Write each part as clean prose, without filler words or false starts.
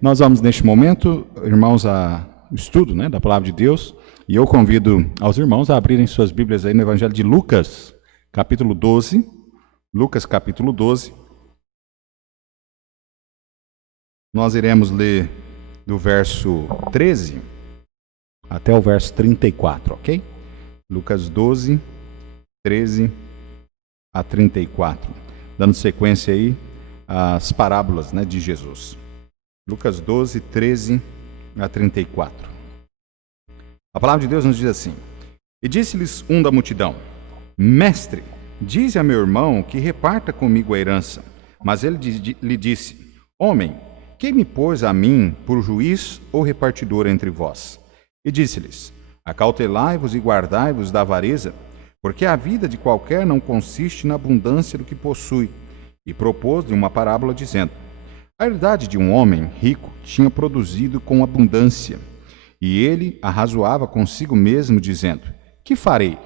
Nós vamos, neste momento, irmãos, ao estudo, né, da Palavra de Deus, e eu convido aos irmãos a abrirem suas Bíblias aí no Evangelho de Lucas, capítulo 12. Lucas, capítulo 12. Nós iremos ler do verso 13 até o verso 34, ok? Lucas 12, 13 a 34. Dando sequência aí às parábolas, né, de Jesus. Lucas 12, 13 a 34. A palavra de Deus nos diz assim: E disse-lhes um da multidão: Mestre, dize a meu irmão que reparta comigo a herança. Mas ele lhe disse: Homem, quem me pôs a mim por juiz ou repartidor entre vós? E disse-lhes: Acautelai-vos e guardai-vos da avareza, porque a vida de qualquer não consiste na abundância do que possui. E propôs-lhe uma parábola, dizendo: A herdade de um homem rico tinha produzido com abundância, e ele arrazoava consigo mesmo, dizendo: Que farei?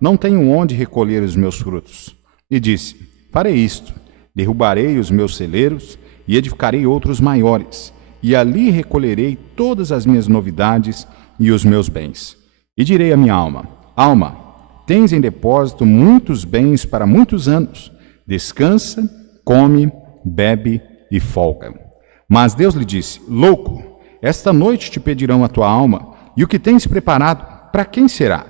Não tenho onde recolher os meus frutos. E disse: Farei isto: derrubarei os meus celeiros e edificarei outros maiores, e ali recolherei todas as minhas novidades e os meus bens. E direi à minha alma: Alma, tens em depósito muitos bens para muitos anos. Descansa, come, bebe e folga. Mas Deus lhe disse: Louco, esta noite te pedirão a tua alma, e o que tens preparado, para quem será?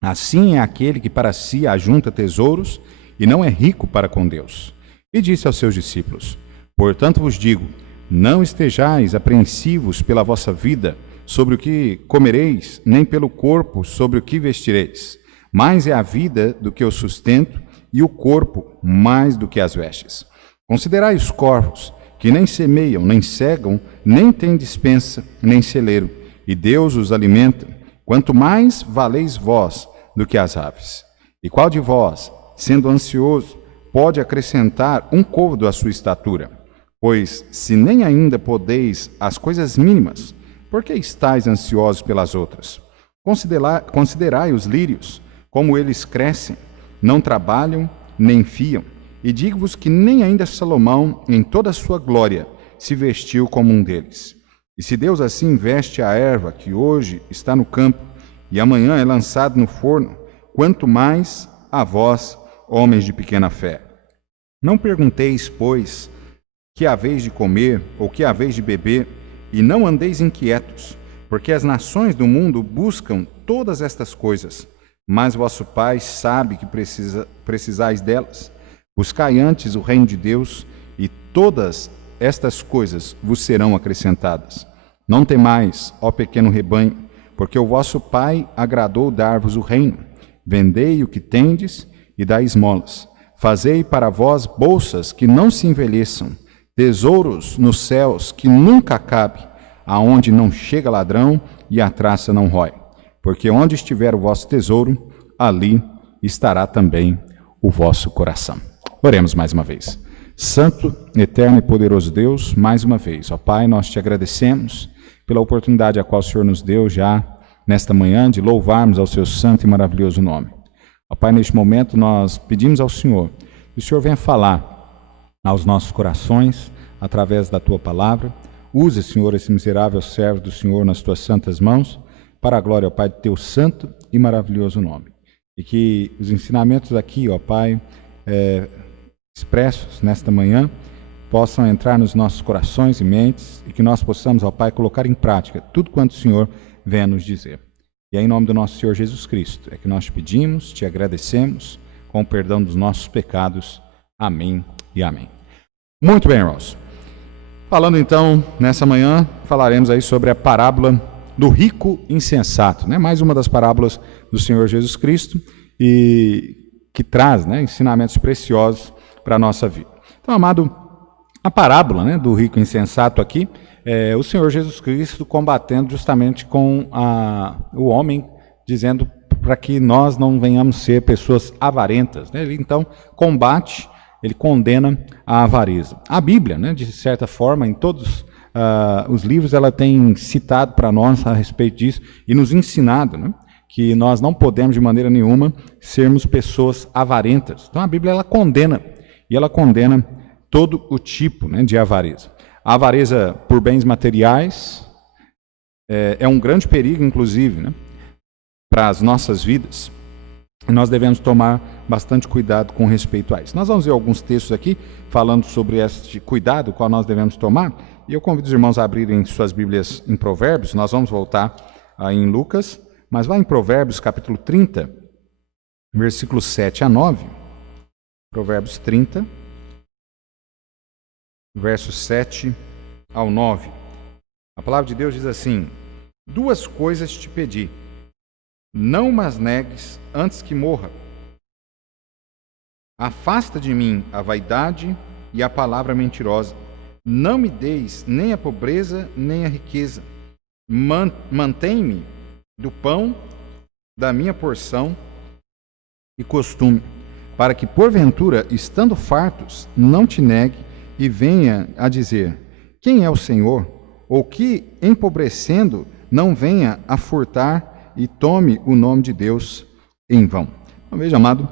Assim é aquele que para si ajunta tesouros e não é rico para com Deus. E disse aos seus discípulos: Portanto vos digo, não estejais apreensivos pela vossa vida, sobre o que comereis, nem pelo corpo, sobre o que vestireis. Mais é a vida do que o sustento, e o corpo mais do que as vestes. Considerai os corvos, que nem semeiam, nem cegam, nem têm despensa, nem celeiro, e Deus os alimenta. Quanto mais valeis vós do que as aves. E qual de vós, sendo ansioso, pode acrescentar um côvado à sua estatura? Pois, se nem ainda podeis as coisas mínimas, por que estáis ansiosos pelas outras? Considerai os lírios, como eles crescem, não trabalham, nem fiam. E digo-vos que nem ainda Salomão, em toda a sua glória, se vestiu como um deles. E se Deus assim veste a erva que hoje está no campo, e amanhã é lançada no forno, quanto mais a vós, homens de pequena fé. Não pergunteis, pois, que haveis de comer ou que haveis de beber, e não andeis inquietos, porque as nações do mundo buscam todas estas coisas, mas vosso Pai sabe que precisais delas. Buscai antes o reino de Deus, e todas estas coisas vos serão acrescentadas. Não temais, ó pequeno rebanho, porque o vosso Pai agradou dar-vos o reino. Vendei o que tendes e dai esmolas. Fazei para vós bolsas que não se envelheçam, tesouros nos céus que nunca acabe, aonde não chega ladrão e a traça não rói. Porque onde estiver o vosso tesouro, ali estará também o vosso coração. Oremos mais uma vez. Santo, eterno e poderoso Deus, mais uma vez, ó Pai, nós te agradecemos pela oportunidade a qual o Senhor nos deu já nesta manhã de louvarmos ao seu santo e maravilhoso nome. Ó Pai, neste momento nós pedimos ao Senhor que o Senhor venha falar aos nossos corações através da tua palavra. Use, Senhor, esse miserável servo do Senhor nas tuas santas mãos, para a glória, ó Pai, do teu santo e maravilhoso nome. E que os ensinamentos aqui, ó Pai, expressos nesta manhã, possam entrar nos nossos corações e mentes, e que nós possamos, ó Pai, colocar em prática tudo quanto o Senhor vem a nos dizer. E é em nome do nosso Senhor Jesus Cristo, é que nós te pedimos, te agradecemos, com o perdão dos nossos pecados. Amém e amém. Muito bem, irmãos. Falando então, nessa manhã, falaremos aí sobre a parábola do rico insensato, né? Mais uma das parábolas do Senhor Jesus Cristo, e que traz, né, ensinamentos preciosos para a nossa vida. Então, amado, a parábola, né, do rico insensato aqui, é o Senhor Jesus Cristo combatendo justamente com o homem, dizendo para que nós não venhamos ser pessoas avarentas, né? Ele então combate, ele condena a avareza. A Bíblia, né, de certa forma, em todos os livros, ela tem citado para nós a respeito disso e nos ensinado, né, que nós não podemos de maneira nenhuma sermos pessoas avarentas. Então a Bíblia ela condena, e ela condena todo o tipo, né, de avareza. A avareza por bens materiais é um grande perigo, inclusive, né, para as nossas vidas. E nós devemos tomar bastante cuidado com respeito a isso. Nós vamos ver alguns textos aqui falando sobre este cuidado qual nós devemos tomar. E eu convido os irmãos a abrirem suas Bíblias em Provérbios. Nós vamos voltar aí em Lucas, mas vai em Provérbios capítulo 30, versículos 7 a 9. Provérbios 30, versos 7 ao 9. A palavra de Deus diz assim: 2 coisas te pedi, não mas negues antes que morra. Afasta de mim a vaidade e a palavra mentirosa. Não me deis nem a pobreza nem a riqueza. Mantém-me do pão da minha porção e costume, para que porventura, estando fartos, não te negue e venha a dizer: quem é o Senhor? Ou que, empobrecendo, não venha a furtar e tome o nome de Deus em vão. Então, veja, amado,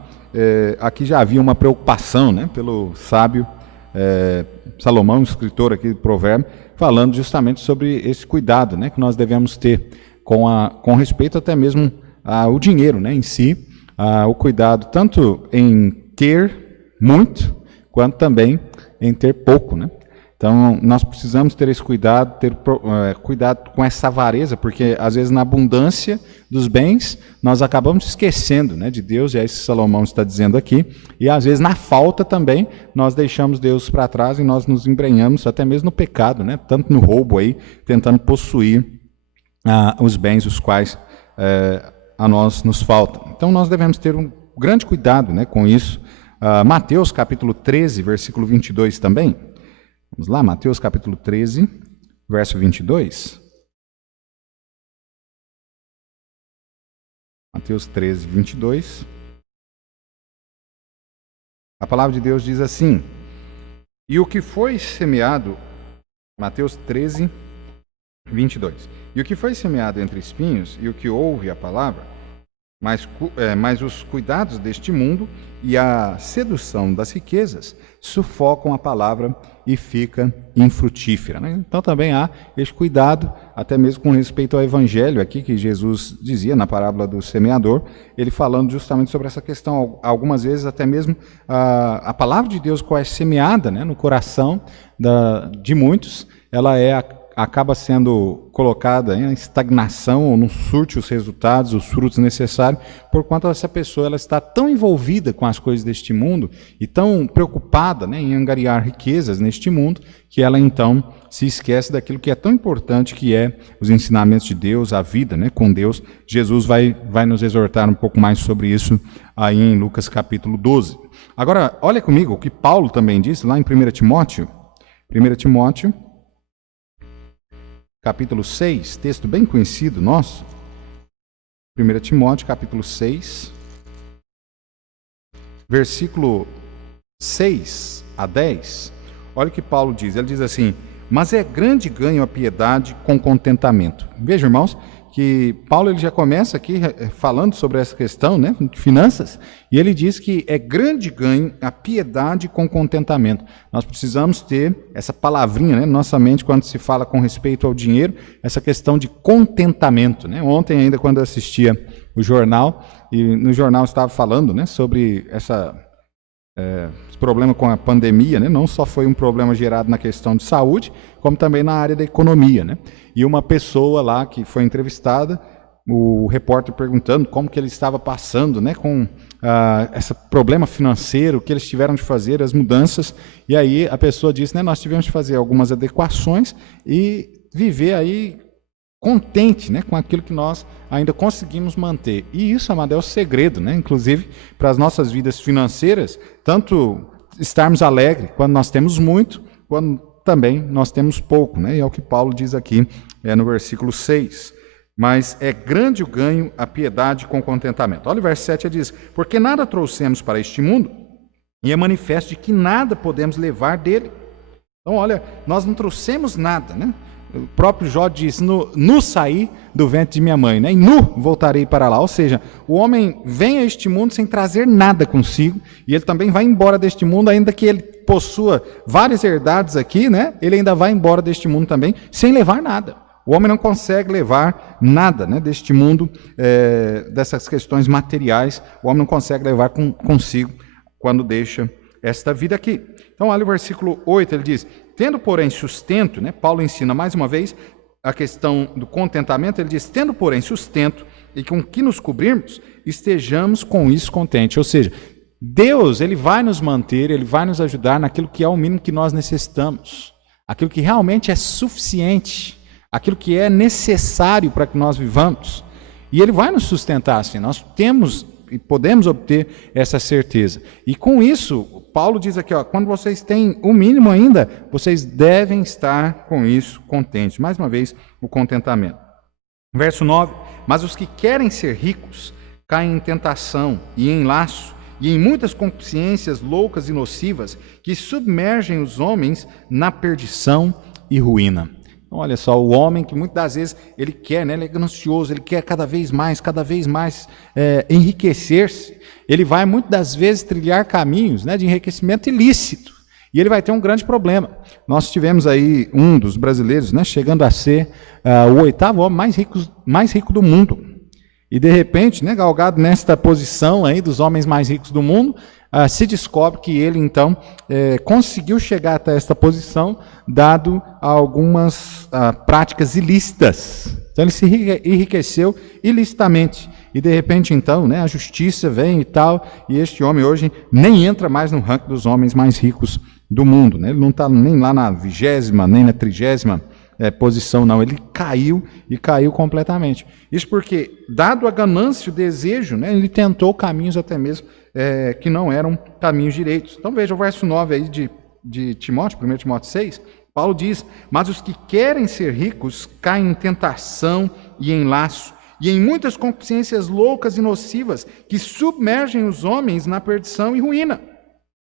aqui já havia uma preocupação, né, pelo sábio Salomão, escritor aqui do Provérbio, falando justamente sobre esse cuidado, né, que nós devemos ter com respeito até mesmo ao dinheiro, né, em si, o cuidado tanto em ter muito, quanto também em ter pouco, né? Então, nós precisamos ter esse cuidado, ter cuidado com essa avareza, porque às vezes na abundância dos bens, nós acabamos esquecendo, né, de Deus, e é isso que Salomão está dizendo aqui, e às vezes na falta também, nós deixamos Deus para trás e nós nos embrenhamos até mesmo no pecado, né, tanto no roubo aí, tentando possuir os bens os quais a nós nos faltam. Então, nós devemos ter um grande cuidado, né, com isso. Mateus capítulo 13, versículo 22 também. Vamos lá, Mateus capítulo 13, verso 22. Mateus 13, 22. A palavra de Deus diz assim: e o que foi semeado, Mateus 13, 22. E o que foi semeado entre espinhos, e o que ouve a palavra, mas os cuidados deste mundo e a sedução das riquezas sufocam a palavra e fica infrutífera, né? Então também há esse cuidado, até mesmo com respeito ao evangelho aqui, que Jesus dizia na parábola do semeador, ele falando justamente sobre essa questão, algumas vezes até mesmo a palavra de Deus, qual é semeada, né, no coração de muitos, ela acaba sendo colocada em estagnação ou não surte os resultados, os frutos necessários, por quanto essa pessoa ela está tão envolvida com as coisas deste mundo e tão preocupada, né, em angariar riquezas neste mundo, que ela então se esquece daquilo que é tão importante, que é os ensinamentos de Deus, a vida, né, com Deus. Jesus vai nos exortar um pouco mais sobre isso aí em Lucas capítulo 12. Agora, olha comigo o que Paulo também disse lá em 1 Timóteo. 1 Timóteo capítulo 6, texto bem conhecido nosso. 1 Timóteo, capítulo 6, versículo 6 a 10. Olha o que Paulo diz. Ele diz assim: mas é grande ganho a piedade com contentamento. Veja, irmãos, que Paulo ele já começa aqui falando sobre essa questão, né, de finanças, e ele diz que é grande ganho a piedade com contentamento. Nós precisamos ter essa palavrinha, né, na nossa mente quando se fala com respeito ao dinheiro, essa questão de contentamento, né? Ontem ainda quando eu assistia o jornal, e no jornal estava falando, né, sobre esse problema com a pandemia, né? Não só foi um problema gerado na questão de saúde, como também na área da economia, né? E uma pessoa lá que foi entrevistada, o repórter perguntando como que ele estava passando, né, com esse problema financeiro, o que eles tiveram de fazer, as mudanças, e aí a pessoa disse, né, nós tivemos de fazer algumas adequações e viver aí contente, né, com aquilo que nós ainda conseguimos manter. E isso, amado, é o segredo, né, inclusive para as nossas vidas financeiras, tanto estarmos alegres quando nós temos muito, quando também nós temos pouco, né, e é o que Paulo diz aqui no versículo 6. Mas é grande o ganho a piedade com contentamento. Olha o verso 7, ele diz: porque nada trouxemos para este mundo, e é manifesto de que nada podemos levar dele. Então, olha, nós não trouxemos nada, né? O próprio Jó diz, nu saí do ventre de minha mãe, né? E nu voltarei para lá. Ou seja, o homem vem a este mundo sem trazer nada consigo, e ele também vai embora deste mundo, ainda que ele possua várias herdades aqui, né? Ele ainda vai embora deste mundo também, sem levar nada. O homem não consegue levar nada, né, deste mundo, dessas questões materiais, o homem não consegue levar consigo quando deixa esta vida aqui. Então, olha o versículo 8, ele diz, tendo, porém, sustento, né, Paulo ensina mais uma vez a questão do contentamento, ele diz, tendo, porém, sustento, e com que nos cobrirmos, estejamos com isso contentes. Ou seja, Deus, ele vai nos manter, ele vai nos ajudar naquilo que é o mínimo que nós necessitamos, aquilo que realmente é suficiente, aquilo que é necessário para que nós vivamos. E ele vai nos sustentar assim. Nós temos e podemos obter essa certeza. E com isso, Paulo diz aqui, ó, quando vocês têm o mínimo ainda, vocês devem estar com isso contentes. Mais uma vez, o contentamento. Verso 9, mas os que querem ser ricos caem em tentação e em laço e em muitas concupiscências loucas e nocivas que submergem os homens na perdição e ruína. Então, olha só, o homem que muitas das vezes ele quer, né, ele é ganancioso, ele quer cada vez mais enriquecer-se. Ele vai muitas das vezes trilhar caminhos, né, de enriquecimento ilícito. E ele vai ter um grande problema. Nós tivemos aí um dos brasileiros, né, chegando a ser o 8º homem mais rico do mundo. E de repente, né, galgado nesta posição aí dos homens mais ricos do mundo, se descobre que ele, então, conseguiu chegar até esta posição, dado a algumas práticas ilícitas. Então, ele se enriqueceu ilicitamente. E, de repente, então, né, a justiça vem e tal, e este homem hoje nem entra mais no ranking dos homens mais ricos do mundo. Né? Ele não está nem lá na 20ª, nem na 30ª posição, não. Ele caiu e caiu completamente. Isso porque, dado a ganância, o desejo, né, ele tentou caminhos até mesmo que não eram caminhos direitos. Então veja o verso 9 aí de Timóteo, 1 Timóteo 6, Paulo diz, mas os que querem ser ricos caem em tentação e em laço, e em muitas concupiscências loucas e nocivas, que submergem os homens na perdição e ruína.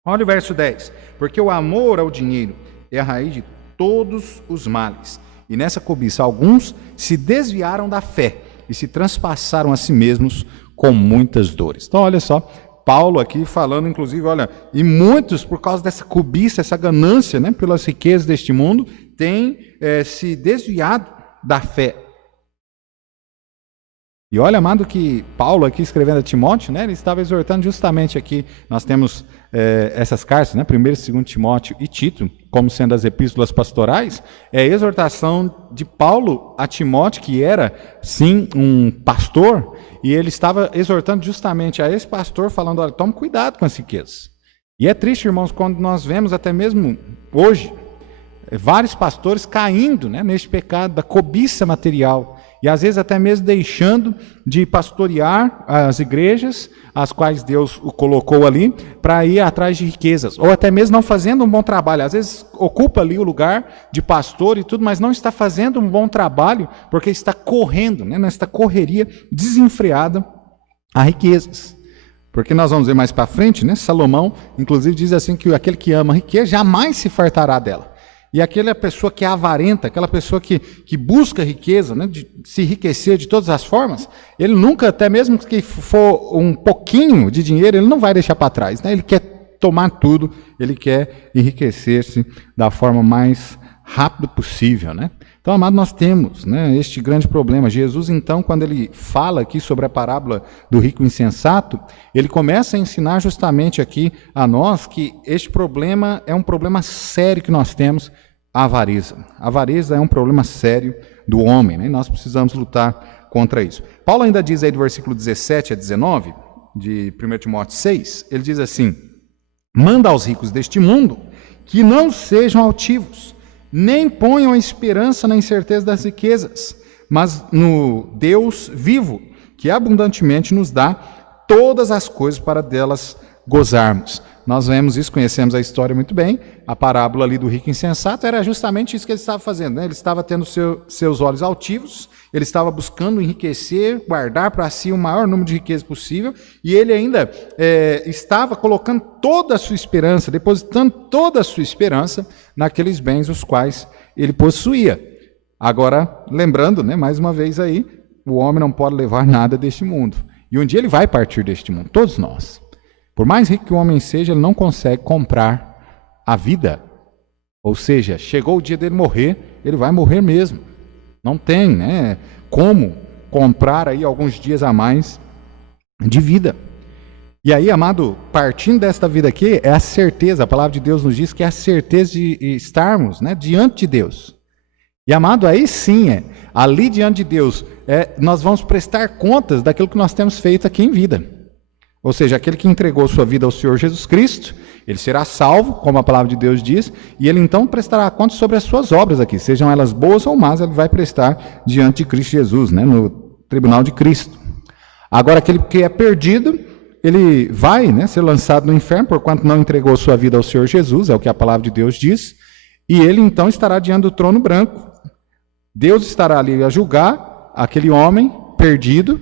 Olha o verso 10, porque o amor ao dinheiro é a raiz de todos os males, e nessa cobiça alguns se desviaram da fé, e se transpassaram a si mesmos com muitas dores. Então olha só, Paulo aqui falando, inclusive, olha, e muitos, por causa dessa cobiça, essa ganância, né, pelas riquezas deste mundo, têm se desviado da fé. E olha, amado, que Paulo aqui escrevendo a Timóteo, né, ele estava exortando justamente aqui, nós temos essas cartas, né, 1º e 2º Timóteo e Tito, como sendo as epístolas pastorais, é a exortação de Paulo a Timóteo, que era, sim, um pastor, e ele estava exortando justamente a esse pastor, falando, olha, tome cuidado com as riquezas. E é triste, irmãos, quando nós vemos até mesmo hoje, vários pastores caindo, né, neste pecado da cobiça material, e às vezes até mesmo deixando de pastorear as igrejas, as quais Deus o colocou ali, para ir atrás de riquezas, ou até mesmo não fazendo um bom trabalho. Às vezes ocupa ali o lugar de pastor e tudo, mas não está fazendo um bom trabalho, porque está correndo, né, nesta correria desenfreada a riquezas. Porque nós vamos ver mais para frente, né, Salomão, inclusive, diz assim que aquele que ama a riqueza jamais se fartará dela. E aquela pessoa que é avarenta, aquela pessoa que busca riqueza, né, de se enriquecer de todas as formas, ele nunca, até mesmo que for um pouquinho de dinheiro, ele não vai deixar para trás. Né? Ele quer tomar tudo, ele quer enriquecer-se da forma mais rápida possível. Né? Então, amado, nós temos, né, este grande problema. Jesus, então, quando ele fala aqui sobre a parábola do rico insensato, ele começa a ensinar justamente aqui a nós que este problema é um problema sério que nós temos, a avareza. A avareza é um problema sério do homem, né? E nós precisamos lutar contra isso. Paulo ainda diz aí do versículo 17 a 19, de 1 Timóteo 6, ele diz assim, manda aos ricos deste mundo que não sejam altivos, nem ponham a esperança na incerteza das riquezas, mas no Deus vivo, que abundantemente nos dá todas as coisas para delas gozarmos. Nós vemos isso, conhecemos a história muito bem, a parábola ali do rico insensato era justamente isso que ele estava fazendo, né? Ele estava tendo seus olhos altivos, ele estava buscando enriquecer, guardar para si o maior número de riqueza possível, e ele ainda estava colocando toda a sua esperança, depositando toda a sua esperança naqueles bens os quais ele possuía. Agora, lembrando, né, mais uma vez aí, o homem não pode levar nada deste mundo. E um dia ele vai partir deste mundo, todos nós. Por mais rico que o homem seja, ele não consegue comprar a vida. Ou seja, chegou o dia dele morrer, ele vai morrer mesmo. Não tem, né, como comprar aí alguns dias a mais de vida. E aí, amado, partindo desta vida aqui, é a certeza, a palavra de Deus nos diz que é a certeza de estarmos, né, diante de Deus. E, amado, aí sim, ali diante de Deus, nós vamos prestar contas daquilo que nós temos feito aqui em vida. Ou seja, aquele que entregou sua vida ao Senhor Jesus Cristo, ele será salvo, como a palavra de Deus diz, e ele então prestará contas sobre as suas obras aqui, sejam elas boas ou más, ele vai prestar diante de Cristo Jesus, né, no tribunal de Cristo. Agora, aquele que é perdido, ele vai, né, ser lançado no inferno, porquanto não entregou sua vida ao Senhor Jesus, é o que a palavra de Deus diz, e ele então estará diante do trono branco. Deus estará ali a julgar aquele homem perdido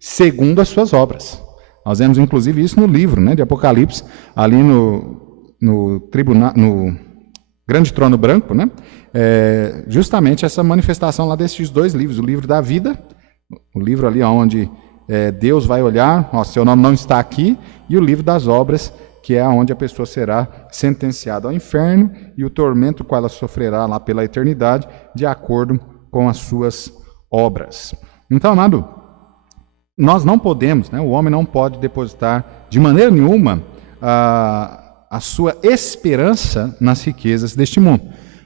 segundo as suas obras. Nós vemos inclusive isso no livro, né, de Apocalipse, ali no tribunal, no grande trono branco, né, justamente essa manifestação lá desses dois livros, o livro da vida, o livro ali onde Deus vai olhar, seu nome não está aqui, e o livro das obras, que é onde a pessoa será sentenciada ao inferno e o tormento qual ela sofrerá lá pela eternidade, de acordo com as suas obras. Então, amado, nós não podemos, né, o homem não pode depositar de maneira nenhuma a sua esperança nas riquezas deste mundo.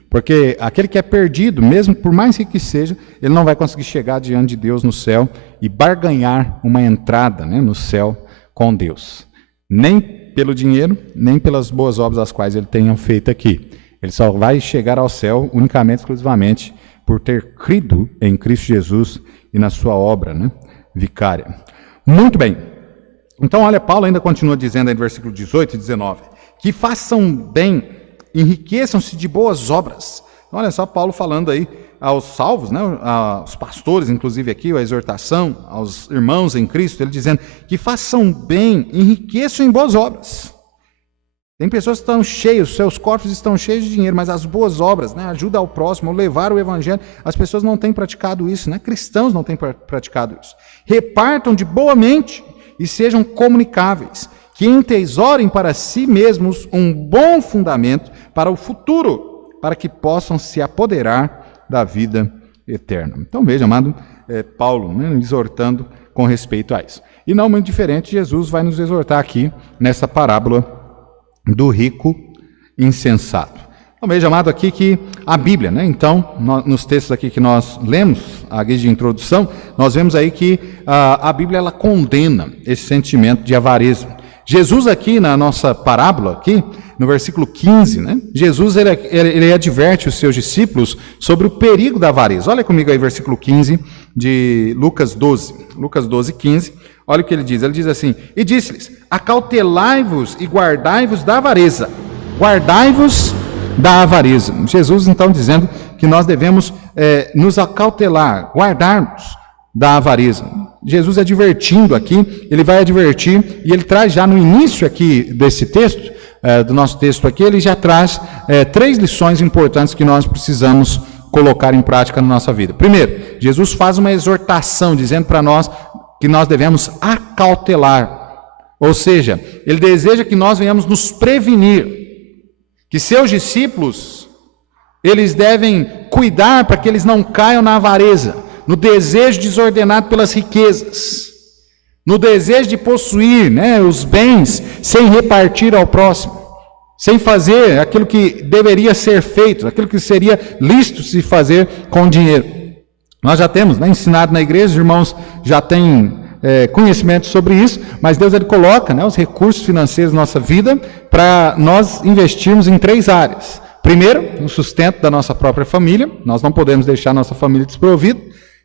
Porque aquele que é perdido, mesmo por mais rico que seja, ele não vai conseguir chegar diante de Deus no céu e barganhar uma entrada, né, no céu com Deus. Nem pelo dinheiro, nem pelas boas obras as quais ele tenha feito aqui. Ele só vai chegar ao céu unicamente, exclusivamente, por ter crido em Cristo Jesus e na sua obra, né, vicária. Muito bem. Então, olha, Paulo ainda continua dizendo aí no versículo 18 e 19, que façam bem, enriqueçam-se de boas obras. Então, olha só Paulo falando aí aos salvos, né, aos pastores, inclusive aqui, a exortação aos irmãos em Cristo, ele dizendo que façam bem, enriqueçam em boas obras. Tem pessoas que estão cheias, seus corpos estão cheios de dinheiro, mas as boas obras, né, ajuda ao próximo, levar o evangelho, as pessoas não têm praticado isso, né, cristãos não têm praticado isso. Repartam de boa mente e sejam comunicáveis, que entesourem para si mesmos um bom fundamento para o futuro, para que possam se apoderar da vida eterna. Então veja, amado, Paulo, né, exortando com respeito a isso. E não muito diferente, Jesus vai nos exortar aqui nessa parábola do rico insensato. Então veja, amado, aqui que a Bíblia, né, então, nos textos aqui que nós lemos, a guia de introdução, nós vemos aí que a Bíblia ela condena esse sentimento de avareza. Jesus aqui na nossa parábola, aqui, no versículo 15, né, Jesus ele adverte os seus discípulos sobre o perigo da avareza. Olha comigo aí, versículo 15 de Lucas 12. Lucas 12, 15. Olha o que ele diz assim, e disse-lhes, acautelai-vos e guardai-vos da avareza. Guardai-vos da avareza. Jesus então dizendo que nós devemos nos acautelar, guardarmos da avareza. Jesus advertindo aqui, ele vai advertir, e ele traz já no início aqui desse texto, do nosso texto aqui, ele já traz 3 lições importantes que nós precisamos colocar em prática na nossa vida. Primeiro, Jesus faz uma exortação, dizendo para nós que nós devemos acautelar, ou seja, ele deseja que nós venhamos nos prevenir, que seus discípulos, eles devem cuidar para que eles não caiam na avareza, no desejo desordenado pelas riquezas, no desejo de possuir, né, os bens sem repartir ao próximo, sem fazer aquilo que deveria ser feito, aquilo que seria lícito se fazer com o dinheiro. Nós já temos, né, ensinado na igreja, os irmãos já têm conhecimento sobre isso, mas Deus ele coloca, né, os recursos financeiros na nossa vida para nós investirmos em 3 áreas. Primeiro, no sustento da nossa própria família, nós não podemos deixar nossa família desprovida.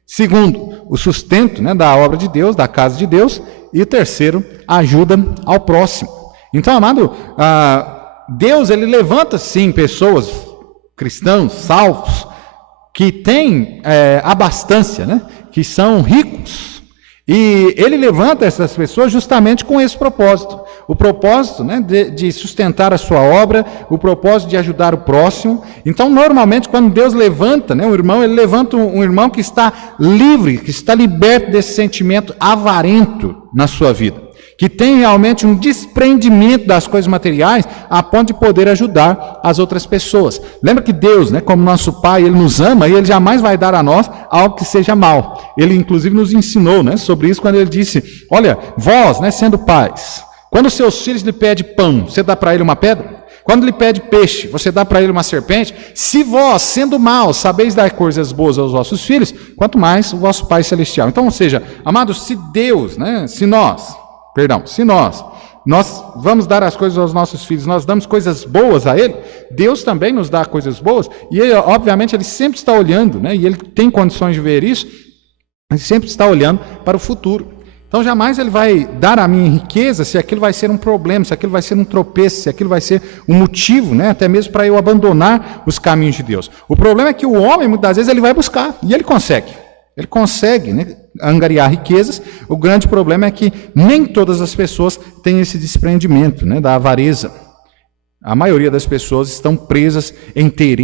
Segundo, o sustento, né, da obra de Deus, da casa de Deus. E o terceiro, a ajuda ao próximo. Então, amado, Deus ele levanta sim pessoas, cristãos, salvos, que têm abastança, né, que são ricos. E ele levanta essas pessoas justamente com esse propósito. O propósito, né, de sustentar a sua obra, o propósito de ajudar o próximo. Então, normalmente, quando Deus levanta, né, um irmão, ele levanta um irmão que está livre, que está liberto desse sentimento avarento na sua vida, que tem realmente um desprendimento das coisas materiais a ponto de poder ajudar as outras pessoas. Lembra que Deus, né, como nosso Pai, Ele nos ama e Ele jamais vai dar a nós algo que seja mal. Ele inclusive nos ensinou, né, sobre isso quando Ele disse, olha, vós, né, sendo pais, quando seus filhos lhe pedem pão, você dá para ele uma pedra? Quando lhe pede peixe, você dá para ele uma serpente? Se vós, sendo maus, sabeis dar coisas boas aos vossos filhos, quanto mais o vosso Pai Celestial. Então, ou seja, amados, se Deus, né, se nós vamos dar as coisas aos nossos filhos, nós damos coisas boas a Ele, Deus também nos dá coisas boas, e Ele, obviamente, Ele sempre está olhando, né, e Ele tem condições de ver isso, Ele sempre está olhando para o futuro. Então, jamais Ele vai dar a mim riqueza se aquilo vai ser um problema, se aquilo vai ser um tropeço, se aquilo vai ser um motivo, né, até mesmo para eu abandonar os caminhos de Deus. O problema é que o homem, muitas vezes, ele vai buscar, e ele consegue. Ele consegue, né, angariar riquezas. O grande problema é que nem todas as pessoas têm esse desprendimento, né, da avareza. A maioria das pessoas estão presas em ter,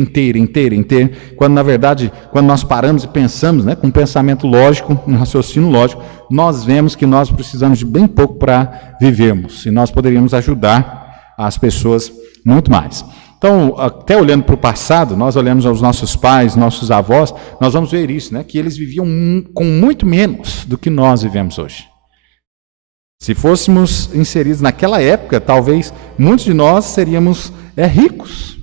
quando na verdade, quando nós paramos e pensamos, né, com um pensamento lógico, um raciocínio lógico, nós vemos que nós precisamos de bem pouco para vivermos, e nós poderíamos ajudar as pessoas muito mais. Então, até olhando para o passado, nós olhamos aos nossos pais, nossos avós, nós vamos ver isso, né, que eles viviam com muito menos do que nós vivemos hoje. Se fôssemos inseridos naquela época, talvez muitos de nós seríamos ricos,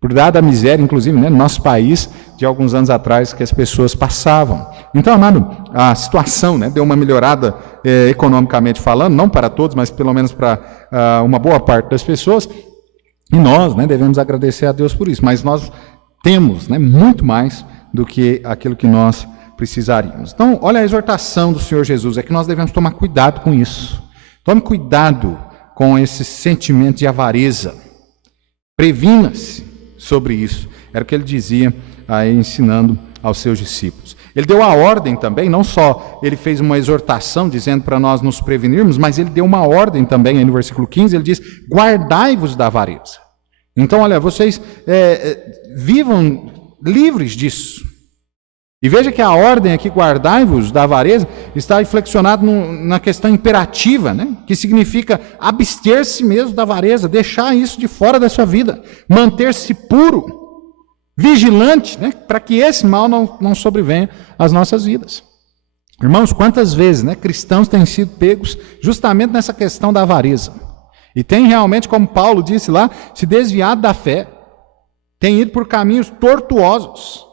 por dada a miséria, inclusive, né, no nosso país, de alguns anos atrás, que as pessoas passavam. Então, amado, a situação, né, deu uma melhorada economicamente falando, não para todos, mas pelo menos para uma boa parte das pessoas, e nós, né, devemos agradecer a Deus por isso, mas nós temos, né, muito mais do que aquilo que nós precisaríamos. Então, olha a exortação do Senhor Jesus, é que nós devemos tomar cuidado com isso. Tome cuidado com esse sentimento de avareza. Previna-se sobre isso. Era o que ele dizia aí, ensinando aos seus discípulos. Ele deu a ordem também, não só ele fez uma exortação dizendo para nós nos prevenirmos, mas ele deu uma ordem também, aí no versículo 15, ele diz, guardai-vos da avareza. Então, olha, vocês vivam livres disso. E veja que a ordem aqui, guardai-vos da avareza, está flexionada na questão imperativa, né? Que significa abster-se mesmo da avareza, deixar isso de fora da sua vida, manter-se puro, vigilante, né? Para que esse mal não sobrevenha às nossas vidas. Irmãos, quantas vezes, né, cristãos têm sido pegos justamente nessa questão da avareza, e tem realmente, como Paulo disse lá, se desviado da fé, tem ido por caminhos tortuosos.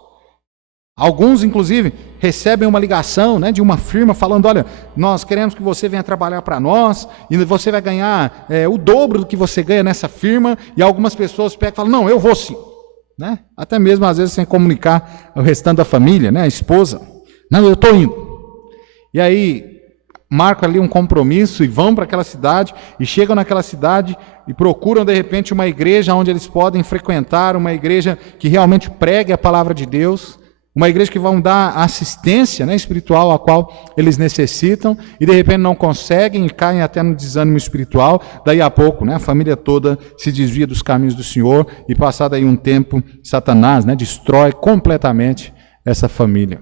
Alguns, inclusive, recebem uma ligação, né, de uma firma falando, olha, nós queremos que você venha trabalhar para nós, e você vai ganhar o dobro do que você ganha nessa firma, e algumas pessoas pegam e falam, não, eu vou sim. Né? Até mesmo, às vezes, sem comunicar o restante da família, né, a esposa. Não, eu estou indo. E aí, marcam ali um compromisso e vão para aquela cidade, e chegam naquela cidade e procuram, de repente, uma igreja onde eles podem frequentar, uma igreja que realmente pregue a palavra de Deus, uma igreja que vão dar assistência, né, espiritual a qual eles necessitam, e de repente não conseguem e caem até no desânimo espiritual. Daí a pouco, né, a família toda se desvia dos caminhos do Senhor, e passado aí um tempo, Satanás, né, destrói completamente essa família.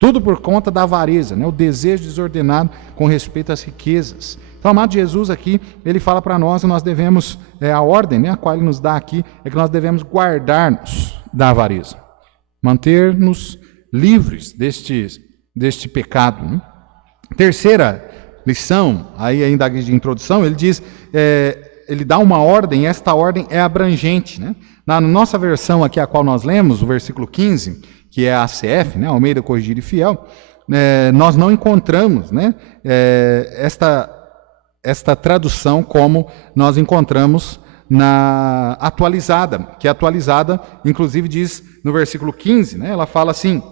Tudo por conta da avareza, né, o desejo desordenado com respeito às riquezas. Então, amado Jesus aqui, ele fala para nós que nós devemos, a ordem, né, a qual ele nos dá aqui, é que nós devemos guardar-nos da avareza. Manter-nos livres deste pecado. Né? Terceira lição, aí ainda de introdução, ele diz, ele dá uma ordem, e esta ordem é abrangente. Né? Na nossa versão aqui, a qual nós lemos, o versículo 15, que é a ACF, né? Almeida Corrigida e Fiel, nós não encontramos, né, esta tradução como nós encontramos na atualizada, que a atualizada, inclusive, diz no versículo 15, né, ela fala assim,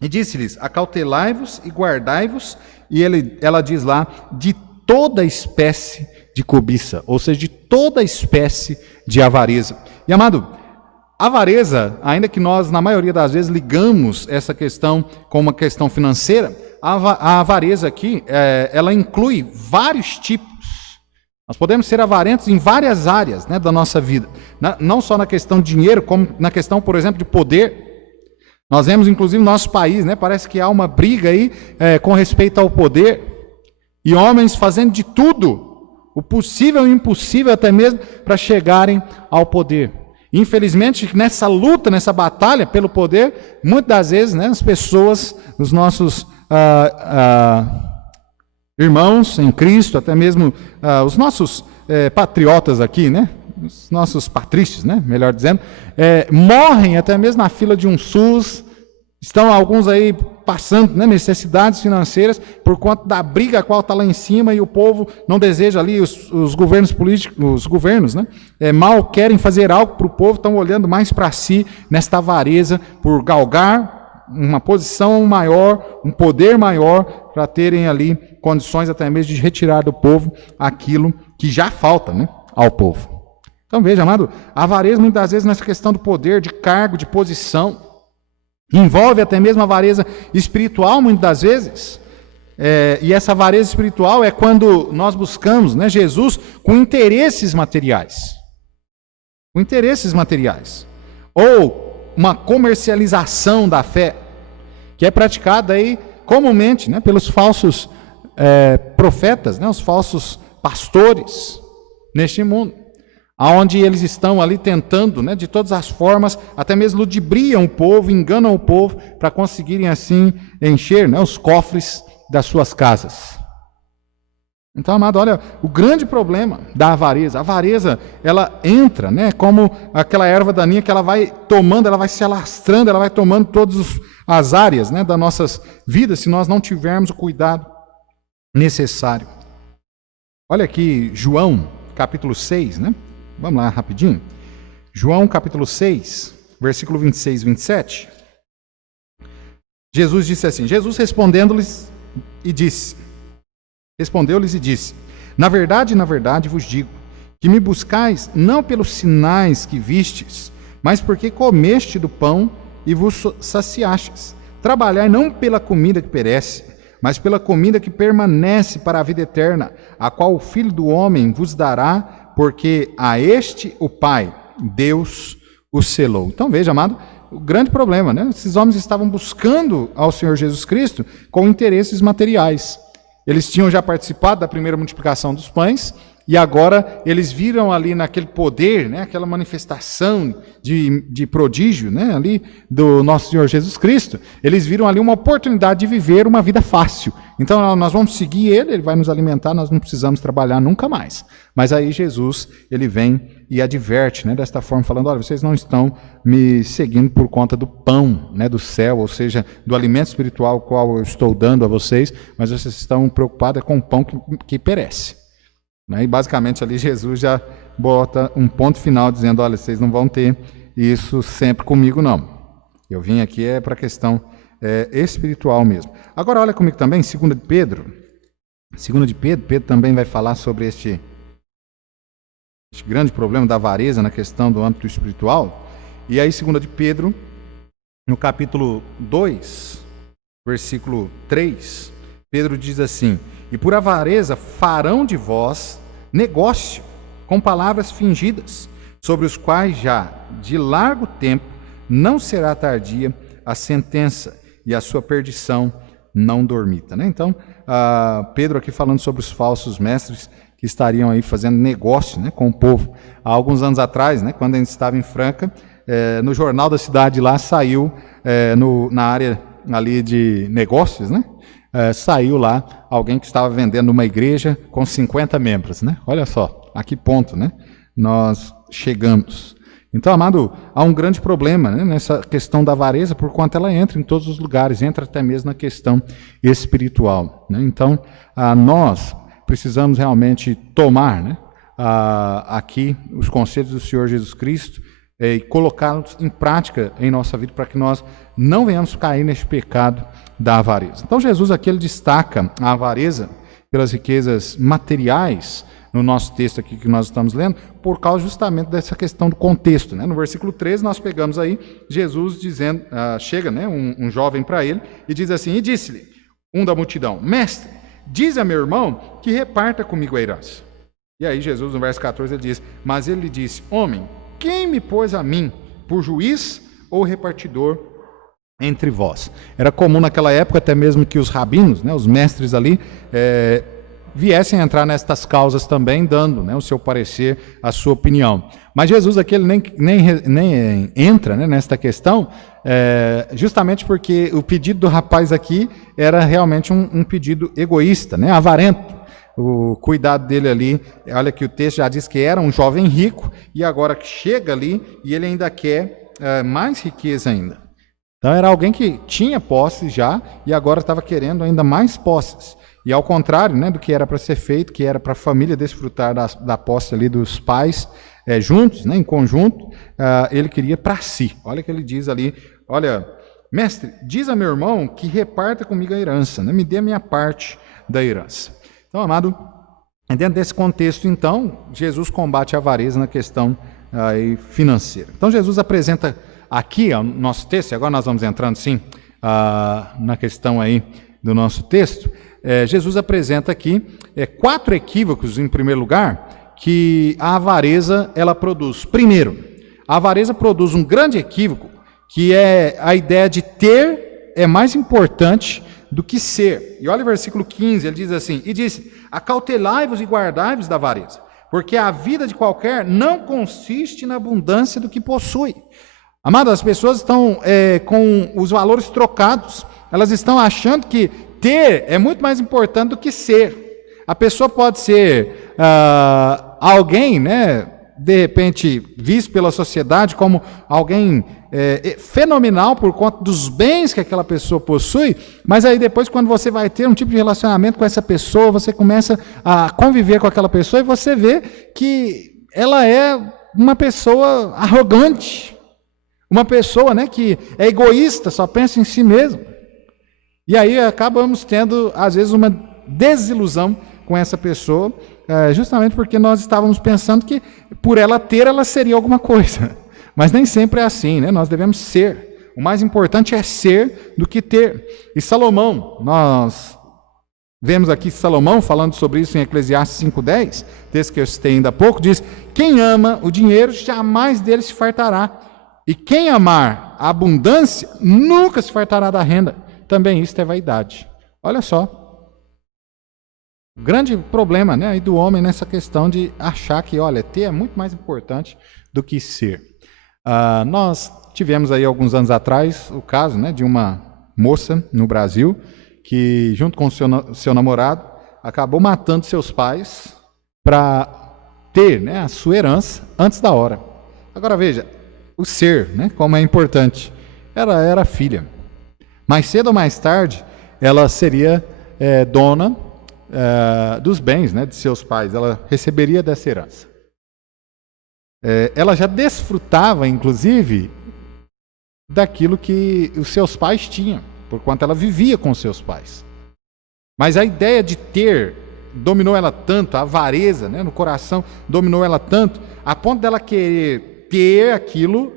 e disse-lhes, acautelai-vos e guardai-vos, e ela diz lá, de toda espécie de cobiça, ou seja, de toda espécie de avareza. E, amado, avareza, ainda que nós, na maioria das vezes, ligamos essa questão com uma questão financeira, a avareza aqui, ela inclui vários tipos. Nós podemos ser avarentos em várias áreas, né, da nossa vida. Não só na questão de dinheiro, como na questão, por exemplo, de poder. Nós vemos, inclusive, no nosso país, né, parece que há uma briga aí com respeito ao poder. E homens fazendo de tudo, o possível e o impossível até mesmo, para chegarem ao poder. Infelizmente, nessa luta, nessa batalha pelo poder, muitas das vezes, né, as pessoas, os nossos irmãos em Cristo, até mesmo os nossos patriotas aqui, né, os nossos patrícios, né, melhor dizendo, morrem até mesmo na fila de um SUS. Estão alguns aí passando, né, necessidades financeiras por conta da briga a qual está lá em cima, e o povo não deseja ali, os governos políticos, os governos, né, mal querem fazer algo para o povo, estão olhando mais para si nesta avareza por galgar uma posição maior, um poder maior, para terem ali condições até mesmo de retirar do povo aquilo que já falta, né, ao povo. Então veja, amado, a avareza muitas das vezes nessa questão do poder, de cargo, de posição, envolve até mesmo a avareza espiritual, muitas das vezes. E essa avareza espiritual é quando nós buscamos, né, Jesus com interesses materiais. Com interesses materiais. Ou uma comercialização da fé, que é praticada aí comumente, né, pelos falsos profetas, né, os falsos pastores neste mundo. Onde eles estão ali tentando, né, de todas as formas, até mesmo ludibriam o povo, enganam o povo, para conseguirem assim encher, né, os cofres das suas casas. Então, amado, olha, o grande problema da avareza, a avareza, ela entra, né, como aquela erva daninha que ela vai tomando, ela vai se alastrando, ela vai tomando todas as áreas, né, das nossas vidas, se nós não tivermos o cuidado necessário. Olha aqui, João, capítulo 6, né? Vamos lá, rapidinho. João, capítulo 6, versículo 26 e 27. Jesus disse assim, Jesus respondeu-lhes e disse, na verdade, vos digo, que me buscais não pelos sinais que vistes, mas porque comeste do pão e vos saciastes. Trabalhai não pela comida que perece, mas pela comida que permanece para a vida eterna, a qual o Filho do Homem vos dará, porque a este o Pai, Deus, o selou. Então veja, amado, o grande problema, né? Esses homens estavam buscando ao Senhor Jesus Cristo com interesses materiais. Eles tinham já participado da primeira multiplicação dos pães, e agora eles viram ali naquele poder, né, aquela manifestação de prodígio, né, ali do nosso Senhor Jesus Cristo, eles viram ali uma oportunidade de viver uma vida fácil. Então nós vamos seguir ele vai nos alimentar, nós não precisamos trabalhar nunca mais. Mas aí Jesus, ele vem e adverte, né, desta forma, falando, olha, vocês não estão me seguindo por conta do pão, né, do céu, ou seja, do alimento espiritual qual eu estou dando a vocês, mas vocês estão preocupados com o pão que perece. E basicamente ali Jesus já bota um ponto final dizendo, olha, vocês não vão ter isso sempre comigo não. Eu vim aqui para a questão espiritual mesmo. Agora olha comigo também, 2 de Pedro. 2 de Pedro, Pedro também vai falar sobre este grande problema da avareza na questão do âmbito espiritual. E aí 2 de Pedro, no capítulo 2, versículo 3, Pedro diz assim, e por avareza farão de vós negócio com palavras fingidas, sobre os quais já de largo tempo não será tardia a sentença e a sua perdição não dormita. Né? Então, Pedro aqui falando sobre os falsos mestres que estariam aí fazendo negócio, né, com o povo. Há alguns anos atrás, né, quando a gente estava em Franca, no jornal da cidade lá saiu, na área ali de negócios, né? Saiu lá alguém que estava vendendo uma igreja com 50 membros, né? Olha só, a que ponto, né? Nós chegamos. Então, amado, há um grande problema, né, nessa questão da avareza, por quanto ela entra em todos os lugares, entra até mesmo na questão espiritual, né? Então, nós precisamos realmente tomar, né, aqui os conselhos do Senhor Jesus Cristo e colocá-los em prática em nossa vida para que nós não venhamos cair nesse pecado da avareza. Então Jesus aqui ele destaca a avareza pelas riquezas materiais no nosso texto aqui que nós estamos lendo, por causa justamente dessa questão do contexto, né? No versículo 13 nós pegamos aí Jesus dizendo, chega, né, um jovem para ele e diz assim, e disse-lhe, um da multidão: mestre, diz a meu irmão que reparta comigo a herança. E aí Jesus, no verso 14, ele diz: mas ele lhe disse: homem, quem me pôs a mim por juiz ou repartidor entre vós? Era comum naquela época até mesmo que os rabinos, né, os mestres ali, viessem a entrar nestas causas também, dando, né, o seu parecer, a sua opinião. Mas Jesus aqui ele nem entra, né, nesta questão, justamente porque o pedido do rapaz aqui era realmente um pedido egoísta, né, avarento. O cuidado dele ali, olha que o texto já diz que era um jovem rico, e agora chega ali e ele ainda quer mais riqueza ainda. Então era alguém que tinha posses já, e agora estava querendo ainda mais posses. E ao contrário, né, do que era para ser feito, que era para a família desfrutar da posse ali dos pais, juntos, né, em conjunto, ele queria para si. Olha que ele diz ali: olha, mestre, diz a meu irmão que reparta comigo a herança, né, me dê a minha parte da herança. Então, amado, dentro desse contexto, então, Jesus combate a avareza na questão financeira. Então, Jesus apresenta aqui, ó, no nosso texto, e agora nós vamos entrando, sim, na questão aí do nosso texto. Jesus apresenta aqui 4 equívocos, em primeiro lugar, que a avareza ela produz. Primeiro, a avareza produz um grande equívoco, que é a ideia de ter é mais importante do que ser. E olha o versículo 15, ele diz assim: e disse: acautelai-vos e guardai-vos da avareza, porque a vida de qualquer não consiste na abundância do que possui. Amado, as pessoas estão com os valores trocados, elas estão achando que ter é muito mais importante do que ser. A pessoa pode ser alguém, né, de repente visto pela sociedade como alguém fenomenal por conta dos bens que aquela pessoa possui, mas aí depois, quando você vai ter um tipo de relacionamento com essa pessoa, você começa a conviver com aquela pessoa e você vê que ela é uma pessoa arrogante, uma pessoa, né, que é egoísta, só pensa em si mesmo. E aí acabamos tendo, às vezes, uma desilusão com essa pessoa, justamente porque nós estávamos pensando que por ela ter, ela seria alguma coisa. Mas nem sempre é assim, né? Nós devemos ser. O mais importante é ser do que ter. E Salomão, nós vemos aqui Salomão falando sobre isso em Eclesiastes 5:10, texto que eu citei ainda há pouco, diz: quem ama o dinheiro jamais dele se fartará, e quem amar a abundância nunca se fartará da renda. Também isso é vaidade. Olha só. O grande problema, né, aí do homem nessa questão de achar que, olha, ter é muito mais importante do que ser. Nós tivemos aí alguns anos atrás o caso, né, de uma moça no Brasil que, junto com o seu namorado, acabou matando seus pais para ter, né, a sua herança antes da hora. Agora veja, o ser, né, como é importante. Ela era filha. Mais cedo ou mais tarde, ela seria dona dos bens, né, de seus pais. Ela receberia dessa herança. Ela já desfrutava, inclusive, daquilo que os seus pais tinham, porquanto ela vivia com os seus pais. Mas a ideia de ter dominou ela tanto, a avareza, né, no coração dominou ela tanto, a ponto dela querer ter aquilo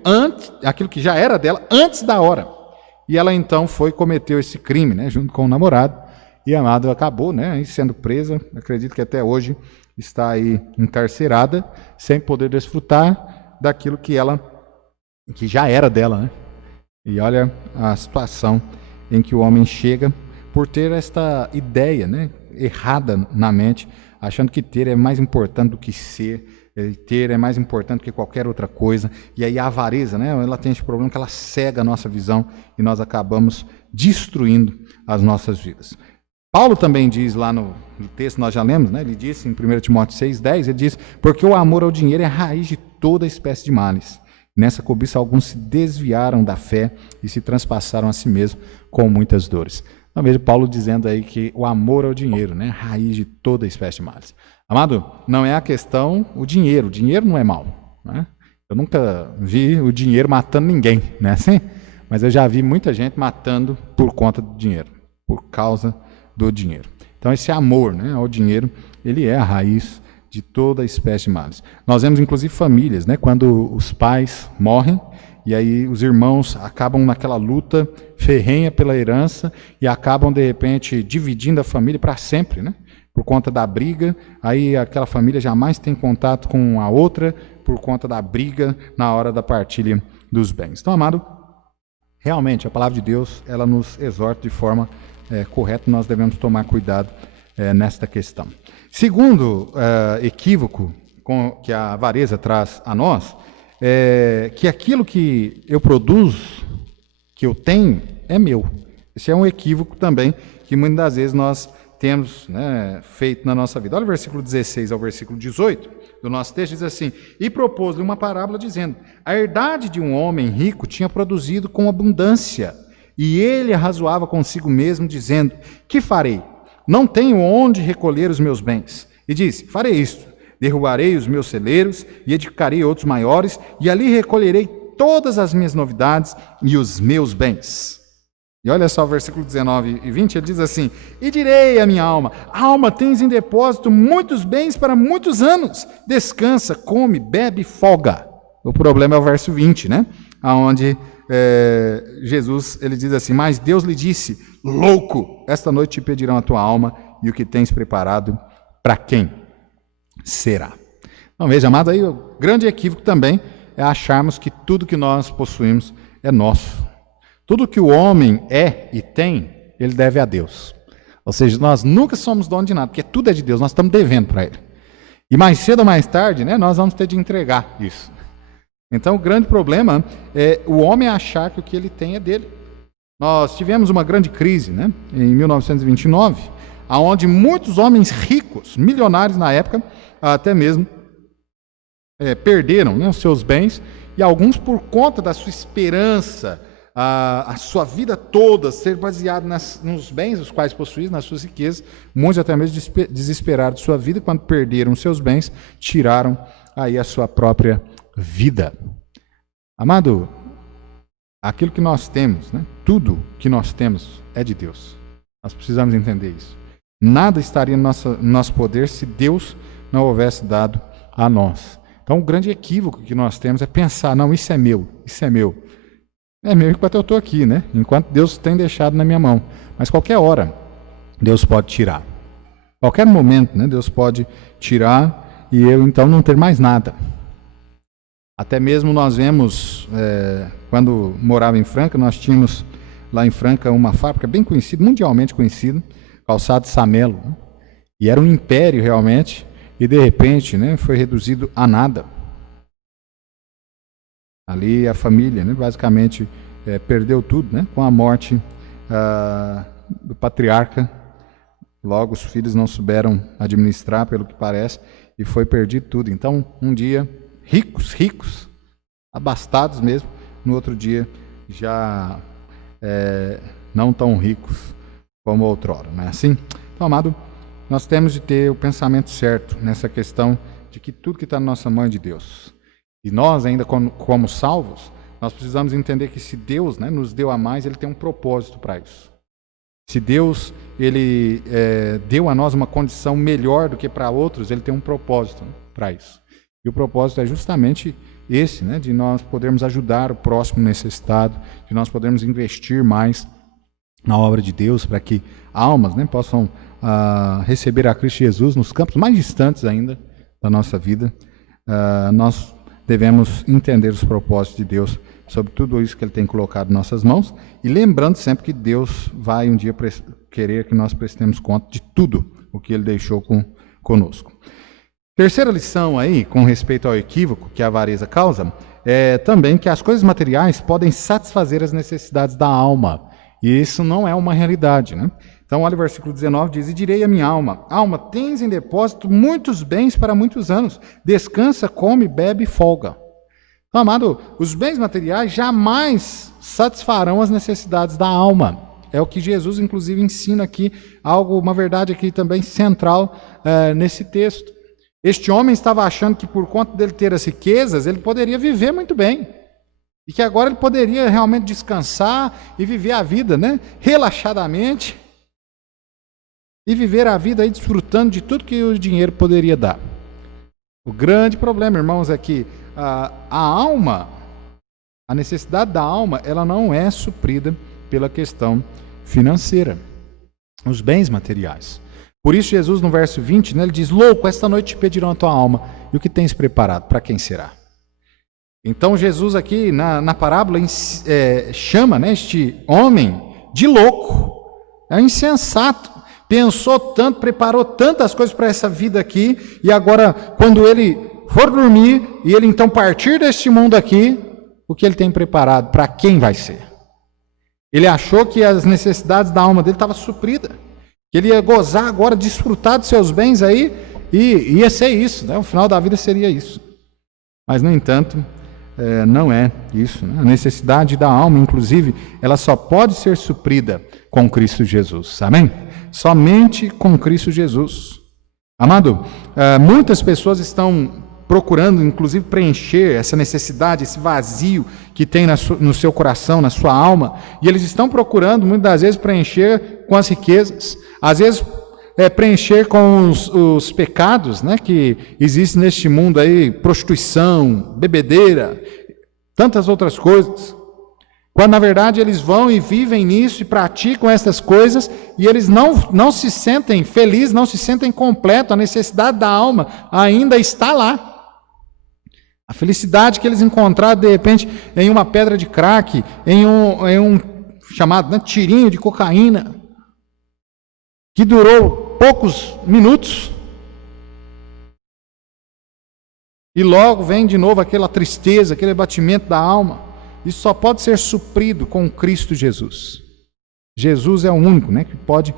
que já era dela antes da hora. E ela então cometeu esse crime, né, junto com o namorado, e a amada acabou, né, sendo presa. Acredito que até hoje está aí encarcerada, sem poder desfrutar daquilo que já era dela, né? E olha a situação em que o homem chega por ter esta ideia, né, errada na mente, achando que ter é mais importante do que ser, ter é mais importante do que qualquer outra coisa. E aí a avareza, né, ela tem esse problema que ela cega a nossa visão e nós acabamos destruindo as nossas vidas. Paulo também diz lá no texto, nós já lemos, né, ele disse em 1 Timóteo 6,10, ele diz: porque o amor ao dinheiro é a raiz de toda espécie de males. Nessa cobiça alguns se desviaram da fé e se transpassaram a si mesmos com muitas dores. Então veja Paulo dizendo aí que o amor ao dinheiro, né, raiz de toda espécie de males. Amado, não é a questão o dinheiro não é mal, né? Eu nunca vi o dinheiro matando ninguém, né, assim? Mas eu já vi muita gente matando por conta do dinheiro, por causa do dinheiro. Então esse amor, né, ao dinheiro, ele é a raiz de toda espécie de males. Nós vemos inclusive famílias, né, quando os pais morrem e aí os irmãos acabam naquela luta ferrenha pela herança e acabam, de repente, dividindo a família para sempre, né? Por conta da briga, aí aquela família jamais tem contato com a outra por conta da briga na hora da partilha dos bens. Então, amado, realmente a palavra de Deus, ela nos exorta de forma correta, nós devemos tomar cuidado nesta questão. Segundo equívoco que a avareza traz a nós, é que aquilo que eu produzo, que eu tenho, é meu. Esse é um equívoco também que muitas das vezes nós temos, né, feito na nossa vida. Olha o versículo 16 ao versículo 18 do nosso texto, diz assim: e propôs-lhe uma parábola dizendo: a herdade de um homem rico tinha produzido com abundância, e ele arrazoava consigo mesmo, dizendo: que farei? Não tenho onde recolher os meus bens. E disse: farei isto, derrubarei os meus celeiros e edificarei outros maiores, e ali recolherei todas as minhas novidades e os meus bens. E olha só o versículo 19 e 20, ele diz assim: e direi à minha alma: alma, tens em depósito muitos bens para muitos anos, descansa, come, bebe, folga. O problema é o verso 20, né? Onde Jesus, ele diz assim: mas Deus lhe disse: louco, esta noite te pedirão a tua alma, e o que tens preparado, para quem será? Então veja, amado, aí o grande equívoco também é acharmos que tudo que nós possuímos é nosso. Tudo que o homem é e tem, ele deve a Deus. Ou seja, nós nunca somos dono de nada, porque tudo é de Deus, nós estamos devendo para Ele. E mais cedo ou mais tarde, né, nós vamos ter de entregar isso. Então o grande problema é o homem achar que o que ele tem é dele. Nós tivemos uma grande crise, né, em 1929, onde muitos homens ricos, milionários na época, até mesmo perderam, né, os seus bens, e alguns por conta da sua esperança, a sua vida toda ser baseada nos bens os quais possuíam, nas suas riquezas, muitos até mesmo desesperaram de sua vida, quando perderam seus bens, tiraram aí a sua própria vida. Amado, aquilo que nós temos, né, tudo que nós temos é de Deus. Nós precisamos entender isso. Nada estaria no nosso poder se Deus não houvesse dado a nós. Então, o grande equívoco que nós temos é pensar: não, isso é meu, isso é meu. É meu enquanto eu estou aqui, né? Enquanto Deus tem deixado na minha mão. Mas qualquer hora, Deus pode tirar. Qualquer momento, né? Deus pode tirar e eu então não ter mais nada. Até mesmo nós vemos, quando morava em Franca, nós tínhamos lá em Franca uma fábrica bem conhecida, mundialmente conhecida, Calçado Samelo, né? E era um império realmente, e de repente, né, foi reduzido a nada. Ali a família, né, basicamente perdeu tudo, né, com a morte do patriarca. Logo os filhos não souberam administrar, pelo que parece, e foi perdido tudo. Então, um dia, ricos, abastados mesmo, no outro dia já não tão ricos como outrora, não é assim? Então, amado, nós temos de ter o pensamento certo nessa questão de que tudo que está na nossa mão é de Deus. E nós, ainda como salvos, nós precisamos entender que se Deus, né, nos deu a mais, Ele tem um propósito para isso. Se Deus ele deu a nós uma condição melhor do que para outros, Ele tem um propósito, né, para isso. E o propósito é justamente esse, né, de nós podermos ajudar o próximo necessitado, de nós podermos investir mais na obra de Deus, para que almas, né, possam receber a Cristo Jesus nos campos mais distantes ainda da nossa vida. Nós devemos entender os propósitos de Deus sobre tudo isso que Ele tem colocado em nossas mãos, e lembrando sempre que Deus vai um dia querer que nós prestemos conta de tudo o que Ele deixou conosco. Terceira lição aí, com respeito ao equívoco que a avareza causa, é também que as coisas materiais podem satisfazer as necessidades da alma, e isso não é uma realidade, né? Então, olha o versículo 19, diz: e direi à minha alma: alma, tens em depósito muitos bens para muitos anos, descansa, come, bebe e folga. Então, amado, os bens materiais jamais satisfarão as necessidades da alma. É o que Jesus, inclusive, ensina aqui, uma verdade aqui também central nesse texto. Este homem estava achando que por conta dele ter as riquezas, ele poderia viver muito bem. E que agora ele poderia realmente descansar e viver a vida, né, relaxadamente. E viver a vida aí desfrutando de tudo que o dinheiro poderia dar. O grande problema, irmãos, é que a alma, a necessidade da alma, ela não é suprida pela questão financeira, os bens materiais. Por isso Jesus no verso 20, né, ele diz: louco, esta noite te pedirão a tua alma, e o que tens preparado, para quem será? Então Jesus aqui na parábola chama, né, este homem de louco, é um insensato, pensou tanto, preparou tantas coisas para essa vida aqui, e agora quando ele for dormir, e ele então partir deste mundo aqui, o que ele tem preparado, para quem vai ser? Ele achou que as necessidades da alma dele estavam supridas, que ele ia gozar agora, desfrutar dos seus bens aí, e ia ser isso, né? O final da vida seria isso. Mas, no entanto, não é isso, né? A necessidade da alma, inclusive, ela só pode ser suprida com Cristo Jesus, amém? Somente com Cristo Jesus. Amado, muitas pessoas estão procurando, inclusive, preencher essa necessidade, esse vazio que tem no seu coração, na sua alma, e eles estão procurando, muitas das vezes, preencher com as riquezas, às vezes preencher com os pecados, né, que existem neste mundo aí, prostituição, bebedeira, tantas outras coisas, quando na verdade eles vão e vivem nisso e praticam essas coisas, e eles não se sentem felizes, não se sentem completos, a necessidade da alma ainda está lá. A felicidade que eles encontraram, de repente, em uma pedra de crack, em um chamado, né, tirinho de cocaína, que durou poucos minutos, e logo vem de novo aquela tristeza, aquele abatimento da alma. Isso só pode ser suprido com Cristo Jesus. Jesus é o único, né, que pode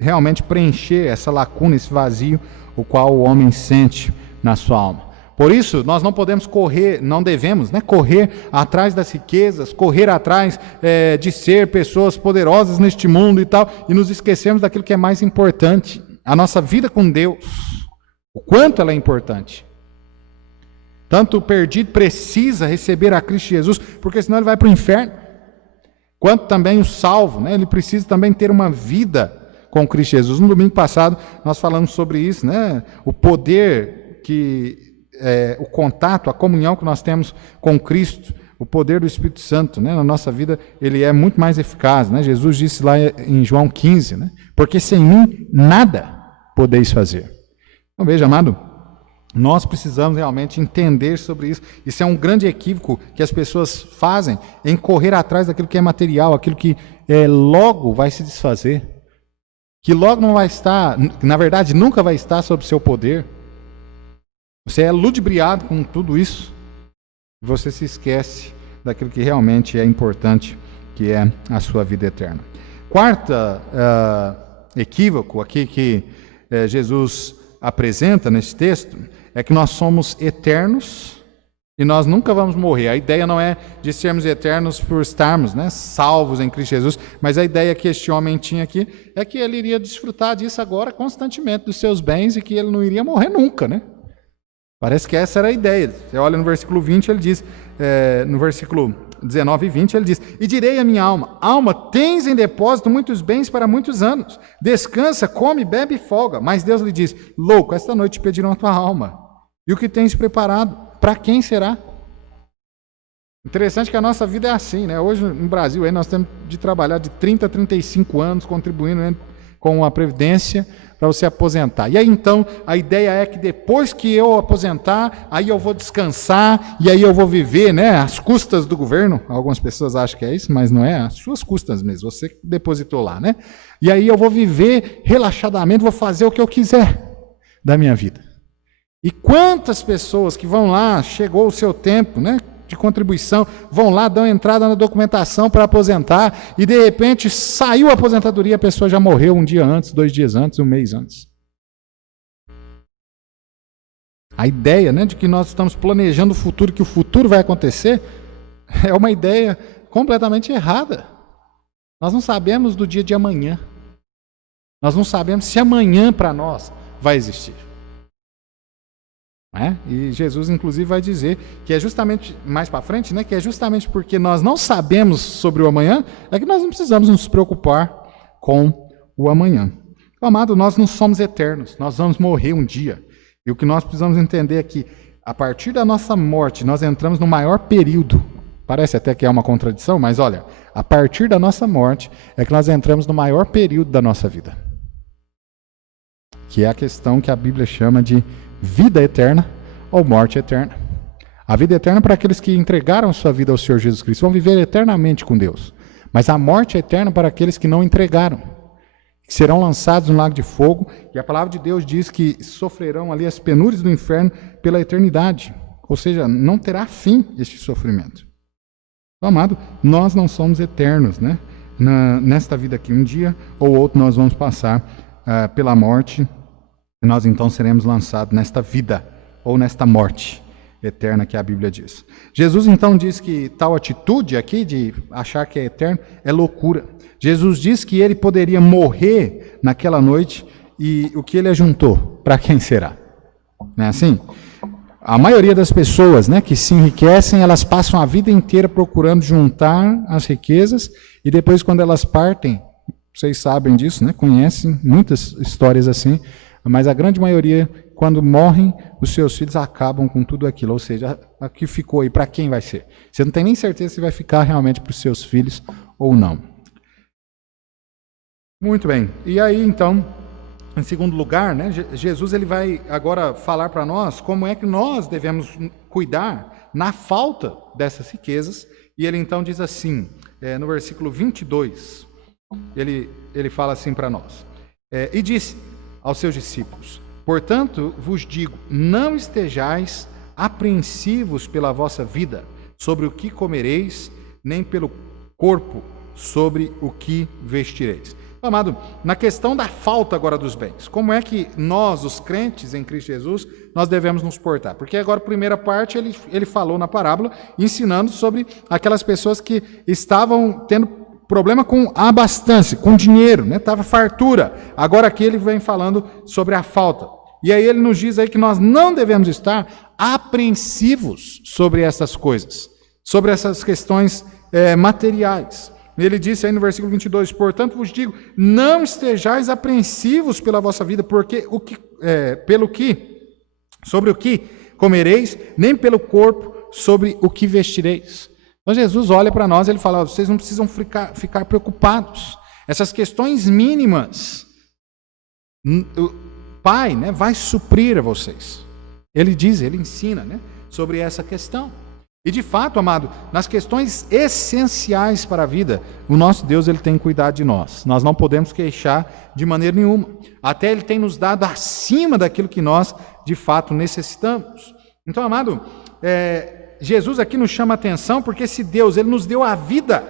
realmente preencher essa lacuna, esse vazio, o qual o homem sente na sua alma. Por isso, nós não podemos correr, não devemos, né, correr atrás das riquezas, correr atrás de ser pessoas poderosas neste mundo e tal, e nos esquecemos daquilo que é mais importante, a nossa vida com Deus, o quanto ela é importante. Tanto o perdido precisa receber a Cristo Jesus, porque senão ele vai para o inferno, quanto também o salvo, né, ele precisa também ter uma vida com Cristo Jesus. No domingo passado, nós falamos sobre isso, né, o poder o contato, a comunhão que nós temos com Cristo, o poder do Espírito Santo, né, na nossa vida, ele é muito mais eficaz, né? Jesus disse lá em João 15, né, porque sem mim nada podeis fazer. Então veja, amado, nós precisamos realmente entender sobre isso. Isso é um grande equívoco que as pessoas fazem em correr atrás daquilo que é material, aquilo que logo vai se desfazer, que logo não vai estar, na verdade nunca vai estar sob seu poder. Você é ludibriado com tudo isso, e você se esquece daquilo que realmente é importante, que é a sua vida eterna. Quarta equívoco aqui que Jesus apresenta nesse texto é que nós somos eternos e nós nunca vamos morrer. A ideia não é de sermos eternos por estarmos, né, salvos em Cristo Jesus, mas a ideia que este homem tinha aqui é que ele iria desfrutar disso agora constantemente, dos seus bens, e que ele não iria morrer nunca, né? Parece que essa era a ideia. Você olha no versículo 20, ele diz, no versículo 19 e 20, ele diz: e direi à minha alma: alma, tens em depósito muitos bens para muitos anos, descansa, come, bebe e folga. Mas Deus lhe diz: louco, esta noite te pedirão a tua alma, e o que tens preparado, para quem será? Interessante que a nossa vida é assim, né? Hoje no Brasil aí nós temos de trabalhar de 30 a 35 anos contribuindo, né, com a Previdência, para você aposentar. E aí então, a ideia é que depois que eu aposentar, aí eu vou descansar, e aí eu vou viver, né, às custas do governo. Algumas pessoas acham que é isso, mas não é, às suas custas mesmo, você que depositou lá, né? E aí eu vou viver relaxadamente, vou fazer o que eu quiser da minha vida. E quantas pessoas que vão lá, chegou o seu tempo, né, de contribuição, vão lá, dão entrada na documentação para aposentar, e de repente saiu a aposentadoria, a pessoa já morreu um dia antes, 2 dias antes, 1 mês antes. A ideia, né, de que nós estamos planejando o futuro, que o futuro vai acontecer, é uma ideia completamente errada. Nós não sabemos do dia de amanhã. Nós não sabemos se amanhã para nós vai existir. E Jesus, inclusive, vai dizer que é justamente, mais para frente, né, que é justamente porque nós não sabemos sobre o amanhã, é que nós não precisamos nos preocupar com o amanhã. Então, amado, nós não somos eternos, nós vamos morrer um dia. E o que nós precisamos entender é que, a partir da nossa morte, nós entramos no maior período Parece até que é uma contradição, mas olha, a partir da nossa morte é que nós entramos no maior período da nossa vida, que é a questão que a Bíblia chama de vida eterna ou morte eterna. A vida eterna é para aqueles que entregaram sua vida ao Senhor Jesus Cristo, vão viver eternamente com Deus. Mas a morte é eterna para aqueles que não entregaram, que serão lançados no lago de fogo, e a palavra de Deus diz que sofrerão ali as penúrias do inferno pela eternidade. Ou seja, não terá fim este sofrimento. Então, amado, nós não somos eternos, né? Nesta vida aqui, um dia ou outro nós vamos passar pela morte, e nós então seremos lançados nesta vida, ou nesta morte eterna que a Bíblia diz. Jesus então diz que tal atitude aqui de achar que é eterno é loucura. Jesus diz que ele poderia morrer naquela noite, e o que ele ajuntou, para quem será? Não é assim? A maioria das pessoas, né, que se enriquecem, elas passam a vida inteira procurando juntar as riquezas, e depois quando elas partem, vocês sabem disso, né, conhecem muitas histórias assim, mas a grande maioria, quando morrem, os seus filhos acabam com tudo aquilo. Ou seja, o que ficou aí, para quem vai ser? Você não tem nem certeza se vai ficar realmente para os seus filhos ou não. Muito bem. E aí, então, em segundo lugar, né, Jesus ele vai agora falar para nós como é que nós devemos cuidar na falta dessas riquezas. E ele então diz assim, no versículo 22, ele fala assim para nós. E disse aos seus discípulos: portanto, vos digo, não estejais apreensivos pela vossa vida, sobre o que comereis, nem pelo corpo, sobre o que vestireis. Amado, na questão da falta agora dos bens, como é que nós, os crentes em Cristo Jesus, nós devemos nos portar? Porque agora, a primeira parte, ele falou na parábola, ensinando sobre aquelas pessoas que estavam tendo problema com a abastança, com dinheiro, né? Estava fartura. Agora aqui ele vem falando sobre a falta. E aí ele nos diz aí que nós não devemos estar apreensivos sobre essas coisas, sobre essas questões materiais. Ele disse aí no versículo 22, portanto vos digo, não estejais apreensivos pela vossa vida, porque sobre o que comereis, nem pelo corpo, sobre o que vestireis. Então Jesus olha para nós e ele fala, vocês não precisam ficar preocupados. Essas questões mínimas, o Pai, né, vai suprir a vocês. Ele diz, ele ensina, né, sobre essa questão. E de fato, amado, nas questões essenciais para a vida, o nosso Deus ele tem cuidado de nós. Nós não podemos queixar de maneira nenhuma. Até ele tem nos dado acima daquilo que nós de fato necessitamos. Então, amado, Jesus aqui nos chama a atenção, porque se Deus ele nos deu a vida,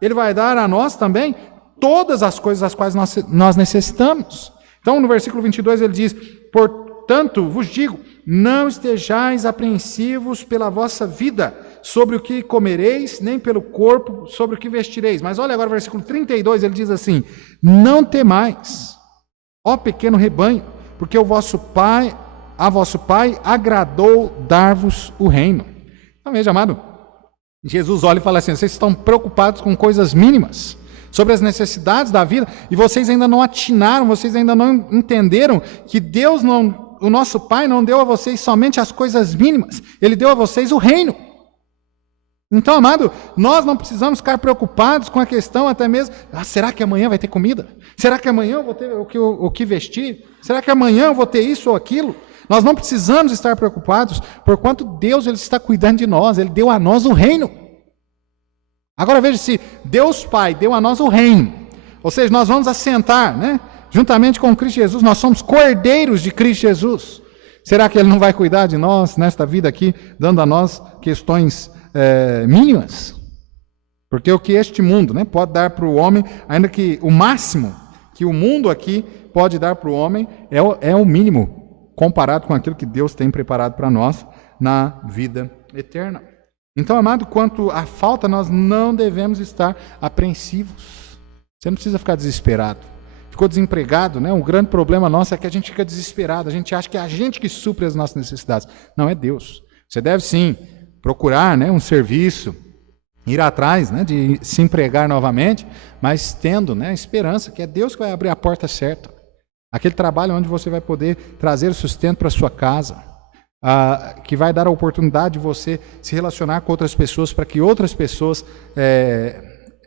ele vai dar a nós também todas as coisas as quais nós necessitamos. Então, no versículo 22 ele diz, portanto, vos digo, não estejais apreensivos pela vossa vida, sobre o que comereis, nem pelo corpo, sobre o que vestireis. Mas olha agora o versículo 32, ele diz assim, não temais, ó pequeno rebanho, porque a vosso Pai agradou dar-vos o reino. Então veja, amado, Jesus olha e fala assim, vocês estão preocupados com coisas mínimas, sobre as necessidades da vida, e vocês ainda não atinaram, vocês ainda não entenderam que o nosso Pai não deu a vocês somente as coisas mínimas, Ele deu a vocês o reino. Então, amado, nós não precisamos ficar preocupados com a questão até mesmo, será que amanhã vai ter comida? Será que amanhã eu vou ter o que vestir? Será que amanhã eu vou ter isso ou aquilo? Nós não precisamos estar preocupados, porquanto Deus ele está cuidando de nós, Ele deu a nós o reino. Agora veja, se Deus Pai deu a nós o reino, ou seja, nós vamos assentar, né? Juntamente com Cristo Jesus, nós somos cordeiros de Cristo Jesus. Será que Ele não vai cuidar de nós nesta vida aqui, dando a nós questões mínimas? Porque o que este mundo, né, pode dar para o homem, ainda que o máximo que o mundo aqui pode dar para o homem, é o mínimo, comparado com aquilo que Deus tem preparado para nós na vida eterna. Então, amado, quanto à falta, nós não devemos estar apreensivos. Você não precisa ficar desesperado. Ficou desempregado, né? Um grande problema nosso é que a gente fica desesperado. A gente acha que é a gente que supre as nossas necessidades. Não, é Deus. Você deve sim procurar, né, um serviço, ir atrás, né, de se empregar novamente, mas tendo, né, esperança que é Deus que vai abrir a porta certa. Aquele trabalho onde você vai poder trazer o sustento para a sua casa. que vai dar a oportunidade de você se relacionar com outras pessoas para que outras pessoas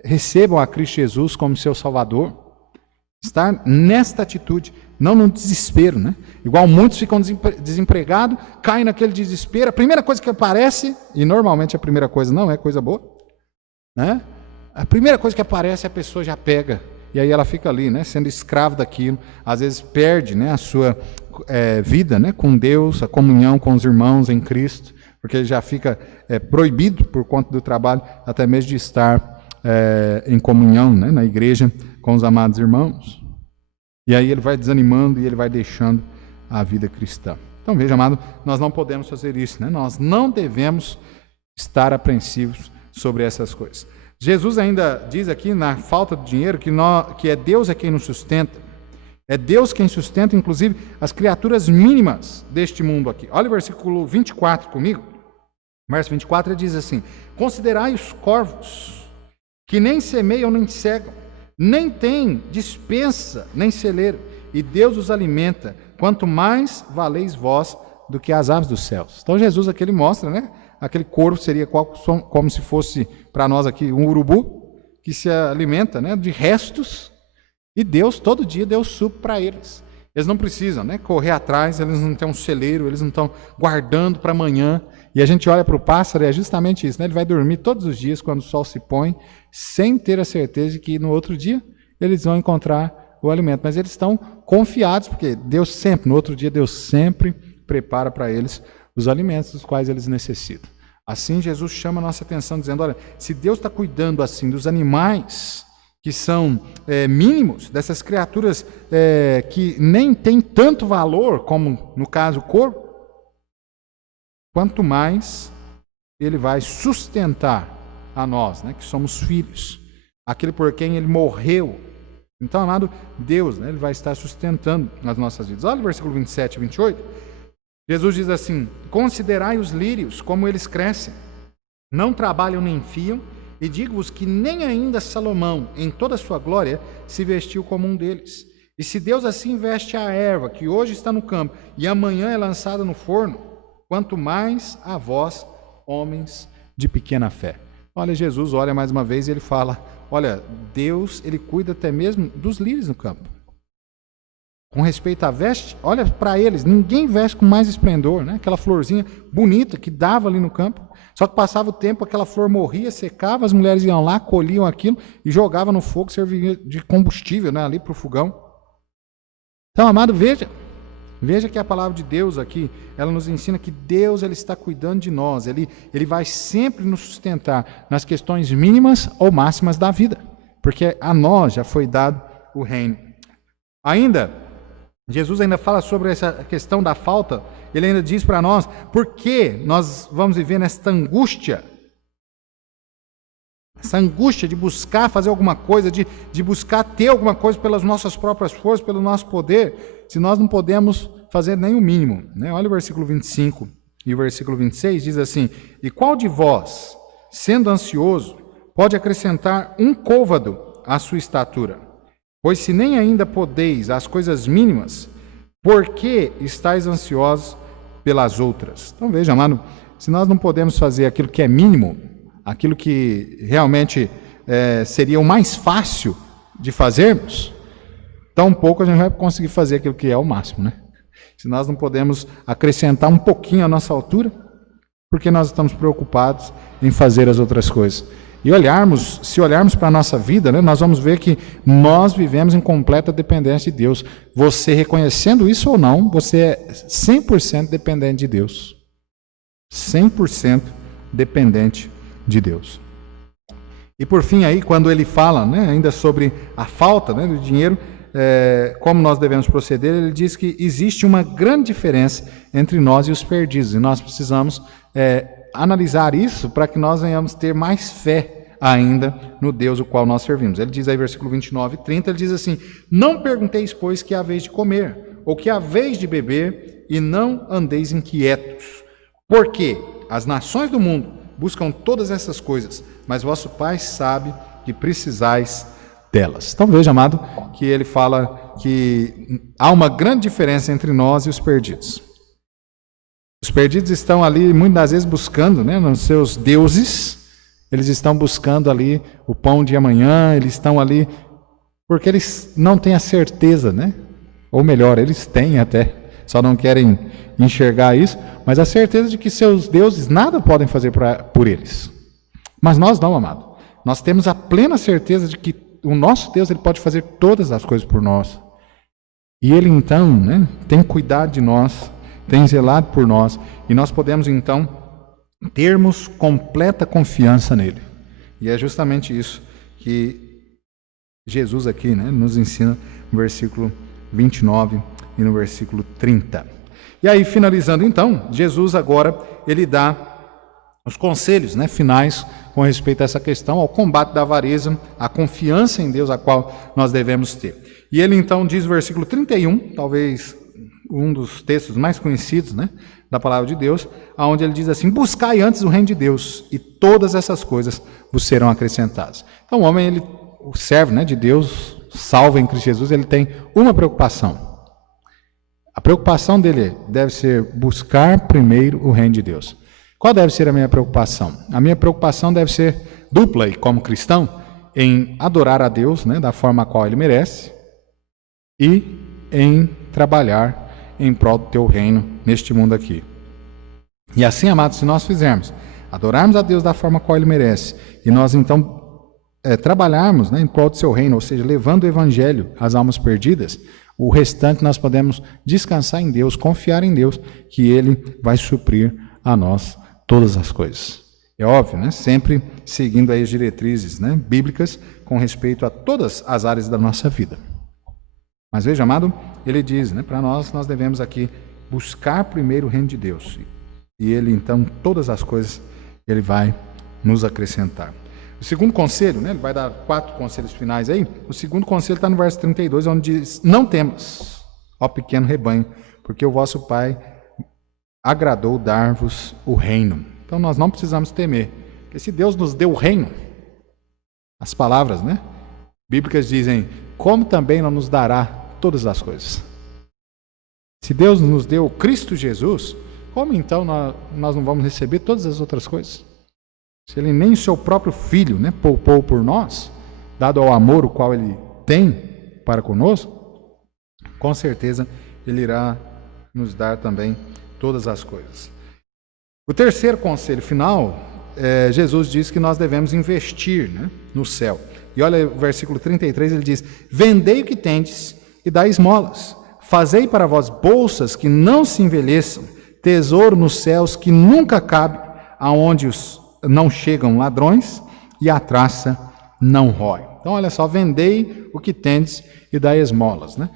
recebam a Cristo Jesus como seu Salvador. Estar nesta atitude, não no desespero, né? Igual muitos ficam desempregados, caem naquele desespero, a primeira coisa que aparece, e normalmente a primeira coisa não é coisa boa, né? A primeira coisa que aparece a pessoa já pega, e aí ela fica ali, né, sendo escrava daquilo, às vezes perde, né, a sua vida, né, com Deus, a comunhão com os irmãos em Cristo, porque já fica proibido por conta do trabalho, até mesmo de estar em comunhão, né, na igreja com os amados irmãos. E aí ele vai desanimando e ele vai deixando a vida cristã. Então veja, amado, nós não podemos fazer isso, né? Nós não devemos estar apreensivos sobre essas coisas. Jesus ainda diz aqui, na falta de dinheiro, que é Deus quem nos sustenta. É Deus quem sustenta, inclusive, as criaturas mínimas deste mundo aqui. Olha o versículo 24 comigo. Verso 24, ele diz assim: considerai os corvos, que nem semeiam nem cegam, nem têm despensa nem celeiro, e Deus os alimenta, quanto mais valeis vós do que as aves dos céus. Então Jesus aqui ele mostra, né? Aquele corvo seria como se fosse para nós aqui um urubu, que se alimenta, né, de restos, e Deus, todo dia, Deus supre para eles. Eles não precisam, né, correr atrás, eles não têm um celeiro, eles não estão guardando para amanhã. E a gente olha para o pássaro e é justamente isso, né? Ele vai dormir todos os dias quando o sol se põe, sem ter a certeza de que no outro dia eles vão encontrar o alimento. Mas eles estão confiados, porque Deus sempre, no outro dia, Deus sempre prepara para eles os alimentos dos quais eles necessitam. Assim, Jesus chama a nossa atenção, dizendo, olha, se Deus está cuidando assim dos animais que são mínimos, dessas criaturas que nem têm tanto valor, como no caso o corpo, quanto mais ele vai sustentar a nós, né, que somos filhos, aquele por quem ele morreu. Então, amado Deus, né, ele vai estar sustentando as nossas vidas. Olha o versículo 27 e 28. Jesus diz assim: considerai os lírios, como eles crescem, não trabalham nem fiam, e digo-vos que nem ainda Salomão, em toda a sua glória, se vestiu como um deles. E se Deus assim veste a erva, que hoje está no campo, e amanhã é lançada no forno, quanto mais a vós, homens de pequena fé. Olha, Jesus olha mais uma vez e ele fala, olha, Deus, ele cuida até mesmo dos lírios no campo. Com respeito à veste, olha para eles, ninguém veste com mais esplendor, né? Aquela florzinha bonita que dava ali no campo. Só que passava o tempo, aquela flor morria, secava, as mulheres iam lá, colhiam aquilo e jogavam no fogo, servia de combustível, né, ali para o fogão. Então, amado, veja que a palavra de Deus aqui, ela nos ensina que Deus ele está cuidando de nós, ele vai sempre nos sustentar nas questões mínimas ou máximas da vida, porque a nós já foi dado o reino. Jesus ainda fala sobre essa questão da falta, ele ainda diz para nós, por que nós vamos viver nesta angústia? Essa angústia de buscar fazer alguma coisa, de buscar ter alguma coisa pelas nossas próprias forças, pelo nosso poder, se nós não podemos fazer nem o mínimo, né? Olha o versículo 25 e o versículo 26, diz assim, e qual de vós, sendo ansioso, pode acrescentar um côvado à sua estatura? Pois se nem ainda podeis as coisas mínimas, por que estáis ansiosos pelas outras? Então veja, amado, se nós não podemos fazer aquilo que é mínimo, aquilo que realmente seria o mais fácil de fazermos, tão pouco a gente vai conseguir fazer aquilo que é o máximo, né? Se nós não podemos acrescentar um pouquinho à nossa altura, porque nós estamos preocupados em fazer as outras coisas. E se olharmos para a nossa vida, né, nós vamos ver que nós vivemos em completa dependência de Deus. Você reconhecendo isso ou não, você é 100% dependente de Deus. 100% dependente de Deus. E por fim aí, quando ele fala, né, ainda sobre a falta, né, do dinheiro, como nós devemos proceder, ele diz que existe uma grande diferença entre nós e os perdidos. E nós precisamos analisar isso para que nós venhamos ter mais fé ainda no Deus o qual nós servimos. Ele diz aí, versículo 29 e 30, ele diz assim, não pergunteis, pois, que haveis de comer, ou que haveis de beber, e não andeis inquietos. Porque as nações do mundo buscam todas essas coisas, mas vosso Pai sabe que precisais delas. Então veja, amado, que ele fala que há uma grande diferença entre nós e os perdidos. Os perdidos estão ali, muitas das vezes, buscando, né, nos seus deuses, eles estão buscando ali o pão de amanhã, eles estão ali porque eles não têm a certeza, né? Ou melhor, eles têm até, só não querem enxergar isso, mas a certeza de que seus deuses nada podem fazer por eles. Mas nós não, amado. Nós temos a plena certeza de que o nosso Deus, ele pode fazer todas as coisas por nós. E ele então, né, tem cuidado de nós, tem zelado por nós, e nós podemos então termos completa confiança nele. E é justamente isso que Jesus aqui, né, nos ensina no versículo 29 e no versículo 30. E aí, finalizando então, Jesus agora, ele dá os conselhos, né, finais com respeito a essa questão, ao combate da avareza, a confiança em Deus a qual nós devemos ter. E ele então diz no versículo 31, talvez um dos textos mais conhecidos, né, da palavra de Deus, onde ele diz assim: buscai antes o reino de Deus, e todas essas coisas vos serão acrescentadas. Então o homem, ele, o servo, né, de Deus, salvo em Cristo Jesus, ele tem uma preocupação. A preocupação dele deve ser buscar primeiro o reino de Deus. Qual deve ser a minha preocupação? A minha preocupação deve ser dupla, e como cristão, em adorar a Deus, né, da forma a qual ele merece, e em trabalhar em prol do teu reino neste mundo aqui. E assim, amados, se nós fizermos, adorarmos a Deus da forma a qual ele merece, e nós então trabalharmos, né, em prol do seu reino, ou seja, levando o evangelho às almas perdidas, o restante nós podemos descansar em Deus, confiar em Deus, que ele vai suprir a nós todas as coisas. É óbvio, né? Sempre seguindo aí as diretrizes, né, bíblicas com respeito a todas as áreas da nossa vida. Mas veja, amado, ele diz, né, para nós devemos aqui buscar primeiro o reino de Deus. E ele, então, todas as coisas, ele vai nos acrescentar. O segundo conselho, né, ele vai dar 4 conselhos finais aí. O segundo conselho está no verso 32, onde diz: não temas, ó pequeno rebanho, porque o vosso Pai agradou dar-vos o reino. Então nós não precisamos temer, porque se Deus nos deu o reino, as palavras, né, bíblicas dizem: como também não nos dará todas as coisas. Se Deus nos deu Cristo Jesus, como então nós não vamos receber todas as outras coisas? Se ele nem o seu próprio Filho, né, poupou por nós, dado ao amor o qual ele tem para conosco, com certeza ele irá nos dar também todas as coisas. O terceiro conselho final, Jesus diz que nós devemos investir, né, no céu. E olha o versículo 33, ele diz: vendei o que tendes e dai esmolas. Fazei para vós bolsas que não se envelheçam, tesouro nos céus que nunca cabe, aonde não chegam ladrões e a traça não rói. Então, olha só, vendei o que tendes e dai esmolas, né?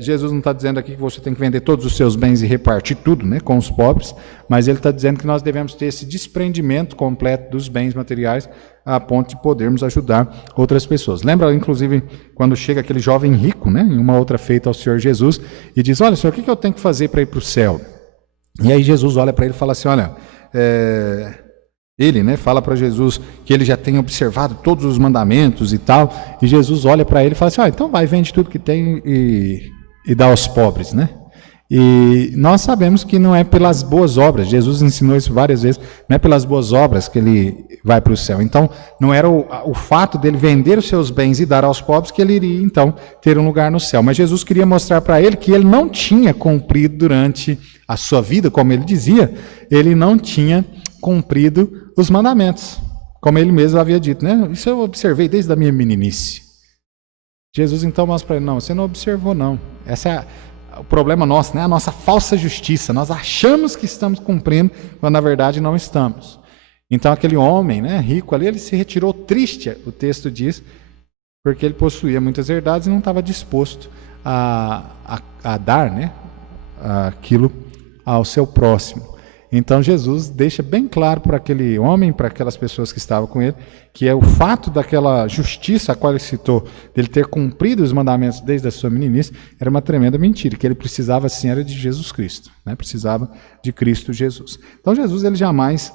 Jesus não está dizendo aqui que você tem que vender todos os seus bens e repartir tudo, né, com os pobres, mas ele está dizendo que nós devemos ter esse desprendimento completo dos bens materiais a ponto de podermos ajudar outras pessoas. Lembra, inclusive, quando chega aquele jovem rico, né, em uma outra feita ao Senhor Jesus, e diz: olha, Senhor, o que eu tenho que fazer para ir para o céu? E aí Jesus olha para ele e fala assim: olha, ele, né, fala para Jesus que ele já tem observado todos os mandamentos e tal, e Jesus olha para ele e fala assim: então vai, vende tudo que tem e dá aos pobres, né? E nós sabemos que não é pelas boas obras, Jesus ensinou isso várias vezes, não é pelas boas obras que ele vai para o céu. Então, não era o fato dele vender os seus bens e dar aos pobres que ele iria, então, ter um lugar no céu. Mas Jesus queria mostrar para ele que ele não tinha cumprido durante a sua vida, como ele dizia, ele não tinha cumprido os mandamentos, como ele mesmo havia dito, né? Isso eu observei desde a minha meninice. Jesus então mostra para ele: não, você não observou não. Essa é o problema nosso, né? A nossa falsa justiça. Nós achamos que estamos cumprindo, quando na verdade não estamos. Então aquele homem, né, rico ali, ele se retirou triste, o texto diz, porque ele possuía muitas herdades e não estava disposto a dar, né, aquilo ao seu próximo. Então Jesus deixa bem claro para aquele homem, para aquelas pessoas que estavam com ele, que é o fato daquela justiça a qual ele citou, dele ter cumprido os mandamentos desde a sua meninice, era uma tremenda mentira, que ele precisava sim era de Jesus Cristo, né? Precisava de Cristo Jesus. Então Jesus, ele jamais,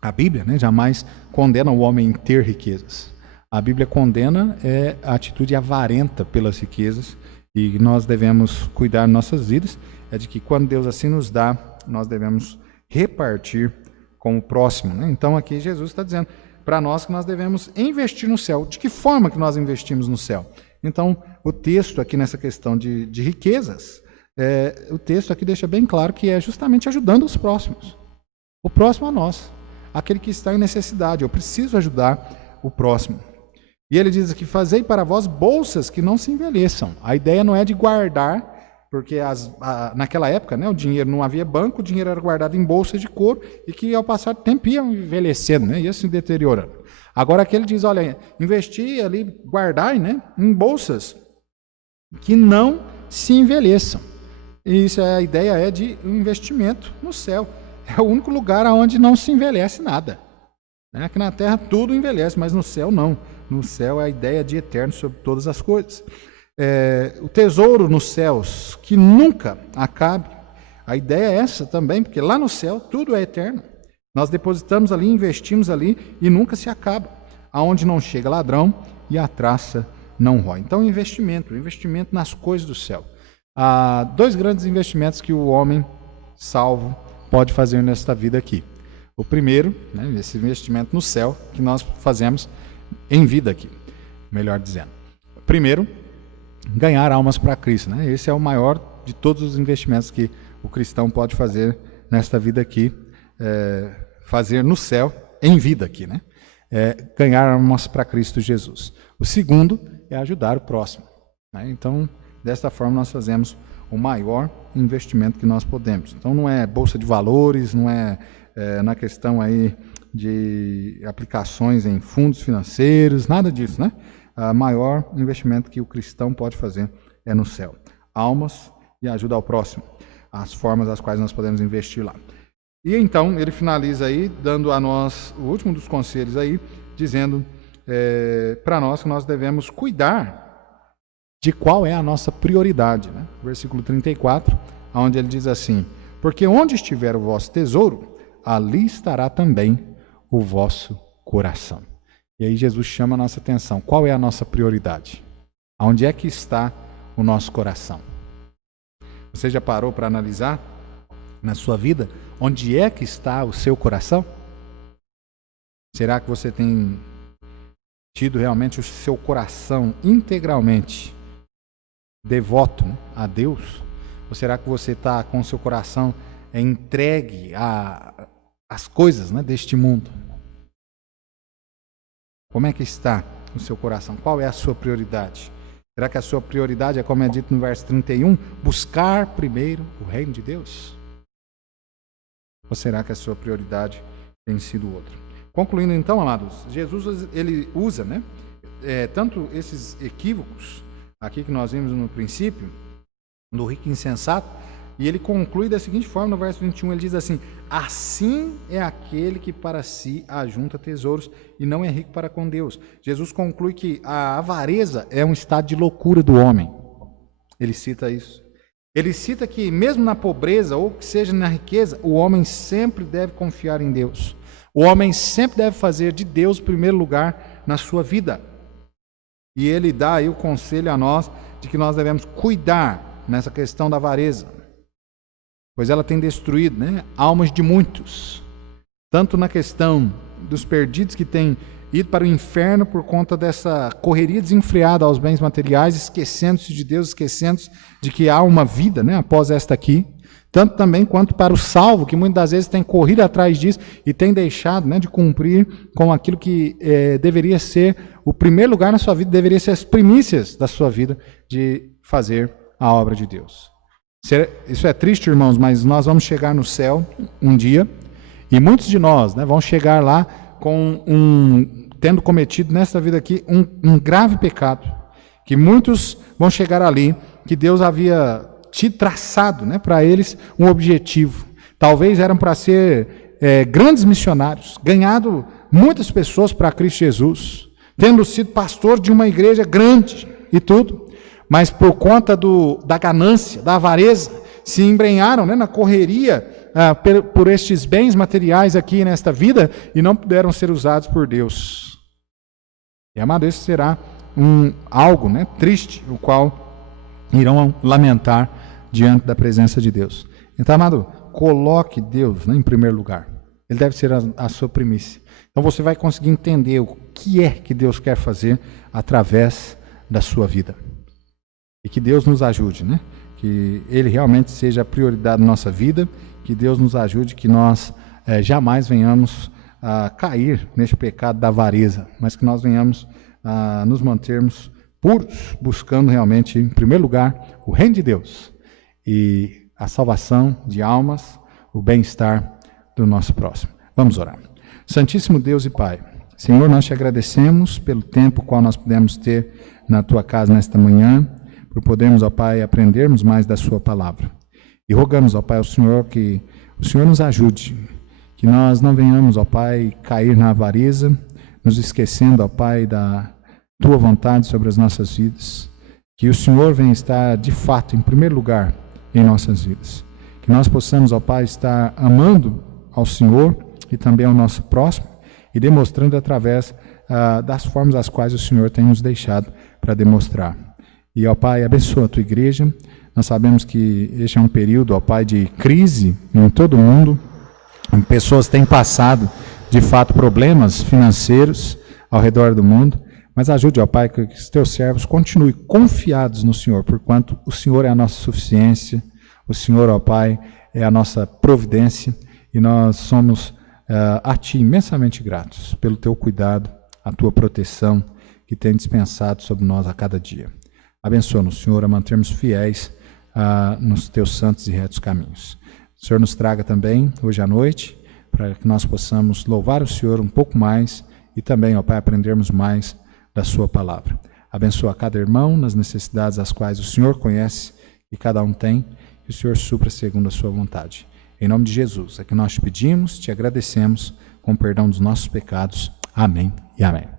a Bíblia, né, jamais condena o homem em ter riquezas. A Bíblia condena a atitude avarenta pelas riquezas, e nós devemos cuidar de nossas vidas, de que quando Deus assim nos dá nós devemos repartir com o próximo, né? Então aqui Jesus está dizendo para nós que nós devemos investir no céu. De que forma que nós investimos no céu? Então, o texto aqui nessa questão de riquezas, o texto aqui deixa bem claro que é justamente ajudando os próximos. O próximo a nós, aquele que está em necessidade. Eu preciso ajudar o próximo. E ele diz aqui, fazei para vós bolsas que não se envelheçam. A ideia não é de guardar, porque naquela época, né, o dinheiro não havia banco, o dinheiro era guardado em bolsas de couro e que ao passar do tempo ia envelhecendo, né, ia se deteriorando. Agora aqui ele diz, olha, investir ali, guardar, né, em bolsas que não se envelheçam. E isso a ideia é de um investimento no céu. É o único lugar onde não se envelhece nada. Aqui na terra tudo envelhece, mas no céu não. No céu é a ideia de eterno sobre todas as coisas. O tesouro nos céus, que nunca acabe. A ideia é essa também, porque lá no céu tudo é eterno. Nós depositamos ali, investimos ali e nunca se acaba. Aonde não chega ladrão e a traça não rói. Então, investimento nas coisas do céu. Há dois grandes investimentos que o homem salvo pode fazer nesta vida aqui. O primeiro, né, esse investimento no céu, que nós fazemos em vida aqui, melhor dizendo. Primeiro, ganhar almas para Cristo, né? Esse é o maior de todos os investimentos que o cristão pode fazer nesta vida aqui, fazer no céu, em vida aqui, né? Ganhar almas para Cristo Jesus. O segundo é ajudar o próximo, né? Então, desta forma nós fazemos o maior investimento que nós podemos. Então não é bolsa de valores, não é na questão aí de aplicações em fundos financeiros, nada disso, né? O maior investimento que o cristão pode fazer é no céu. Almas e ajuda ao próximo. As formas das quais nós podemos investir lá. E então ele finaliza aí, dando a nós o último dos conselhos aí, dizendo para nós que nós devemos cuidar de qual é a nossa prioridade, né? Versículo 34, onde ele diz assim, porque onde estiver o vosso tesouro, ali estará também o vosso coração. E aí Jesus chama a nossa atenção. Qual é a nossa prioridade? Onde é que está o nosso coração? Você já parou para analisar na sua vida onde é que está o seu coração? Será que você tem tido realmente o seu coração integralmente devoto, né, a Deus? Ou será que você está com o seu coração entregue às coisas, né, deste mundo? Como é que está o seu coração? Qual é a sua prioridade? Será que a sua prioridade é, como é dito no verso 31, buscar primeiro o reino de Deus? Ou será que a sua prioridade tem sido outra? Concluindo então, amados, Jesus ele usa, né, tanto esses equívocos aqui que nós vimos no princípio, do rico insensato, e ele conclui da seguinte forma, no verso 21, ele diz assim, assim é aquele que para si ajunta tesouros e não é rico para com Deus. Jesus conclui que a avareza é um estado de loucura do homem. Ele cita isso. Ele cita que mesmo na pobreza, ou que seja na riqueza, o homem sempre deve confiar em Deus. O homem sempre deve fazer de Deus o primeiro lugar na sua vida. E ele dá aí o conselho a nós de que nós devemos cuidar nessa questão da avareza, pois ela tem destruído, né, almas de muitos, tanto na questão dos perdidos que têm ido para o inferno por conta dessa correria desenfreada aos bens materiais, esquecendo-se de Deus, esquecendo-se de que há uma vida, né, após esta aqui, tanto também quanto para o salvo, que muitas das vezes tem corrido atrás disso e tem deixado, né, de cumprir com aquilo que deveria ser o primeiro lugar na sua vida, deveria ser as primícias da sua vida, de fazer a obra de Deus. Isso é triste, irmãos, mas nós vamos chegar no céu um dia, e muitos de nós, né, vão chegar lá com tendo cometido nesta vida aqui um grave pecado, que muitos vão chegar ali, que Deus havia traçado, né, para eles um objetivo. Talvez eram para ser grandes missionários, ganhado muitas pessoas para Cristo Jesus, tendo sido pastor de uma igreja grande e tudo, mas por conta da ganância, da avareza, se embrenharam, né, na correria por estes bens materiais aqui nesta vida e não puderam ser usados por Deus. E, amado, esse será algo, né, triste, o qual irão lamentar diante da presença de Deus. Então, amado, coloque Deus, né, em primeiro lugar. Ele deve ser a sua primícia. Então você vai conseguir entender o que é que Deus quer fazer através da sua vida. E que Deus nos ajude, né? Que Ele realmente seja a prioridade da nossa vida, que Deus nos ajude, que nós jamais venhamos a cair neste pecado da avareza, mas que nós venhamos a nos mantermos puros, buscando realmente, em primeiro lugar, o reino de Deus e a salvação de almas, o bem-estar do nosso próximo. Vamos orar. Santíssimo Deus e Pai, Senhor, nós te agradecemos pelo tempo qual nós pudemos ter na Tua casa nesta manhã, por podermos, ó Pai, aprendermos mais da Sua palavra. E rogamos, ó Pai, ao Senhor que o Senhor nos ajude, que nós não venhamos, ó Pai, cair na avareza, nos esquecendo, ó Pai, da Tua vontade sobre as nossas vidas, que o Senhor venha estar, de fato, em primeiro lugar em nossas vidas. Que nós possamos, ó Pai, estar amando ao Senhor e também ao nosso próximo e demonstrando através das formas as quais o Senhor tem nos deixado para demonstrar. E, ó Pai, abençoa a Tua igreja. Nós sabemos que este é um período, ó Pai, de crise em todo o mundo. Pessoas têm passado, de fato, problemas financeiros ao redor do mundo. Mas ajude, ó Pai, que os Teus servos continuem confiados no Senhor, porquanto o Senhor é a nossa suficiência, o Senhor, ó Pai, é a nossa providência, e nós somos a Ti imensamente gratos pelo Teu cuidado, a Tua proteção que tem dispensado sobre nós a cada dia. Abençoa-nos, Senhor, a mantermos fiéis nos Teus santos e retos caminhos. O Senhor nos traga também, hoje à noite, para que nós possamos louvar o Senhor um pouco mais e também, ó Pai, aprendermos mais da Sua palavra. Abençoa cada irmão nas necessidades as quais o Senhor conhece e cada um tem, e o Senhor supra segundo a Sua vontade. Em nome de Jesus, é que nós te pedimos, te agradecemos, com perdão dos nossos pecados. Amém e amém.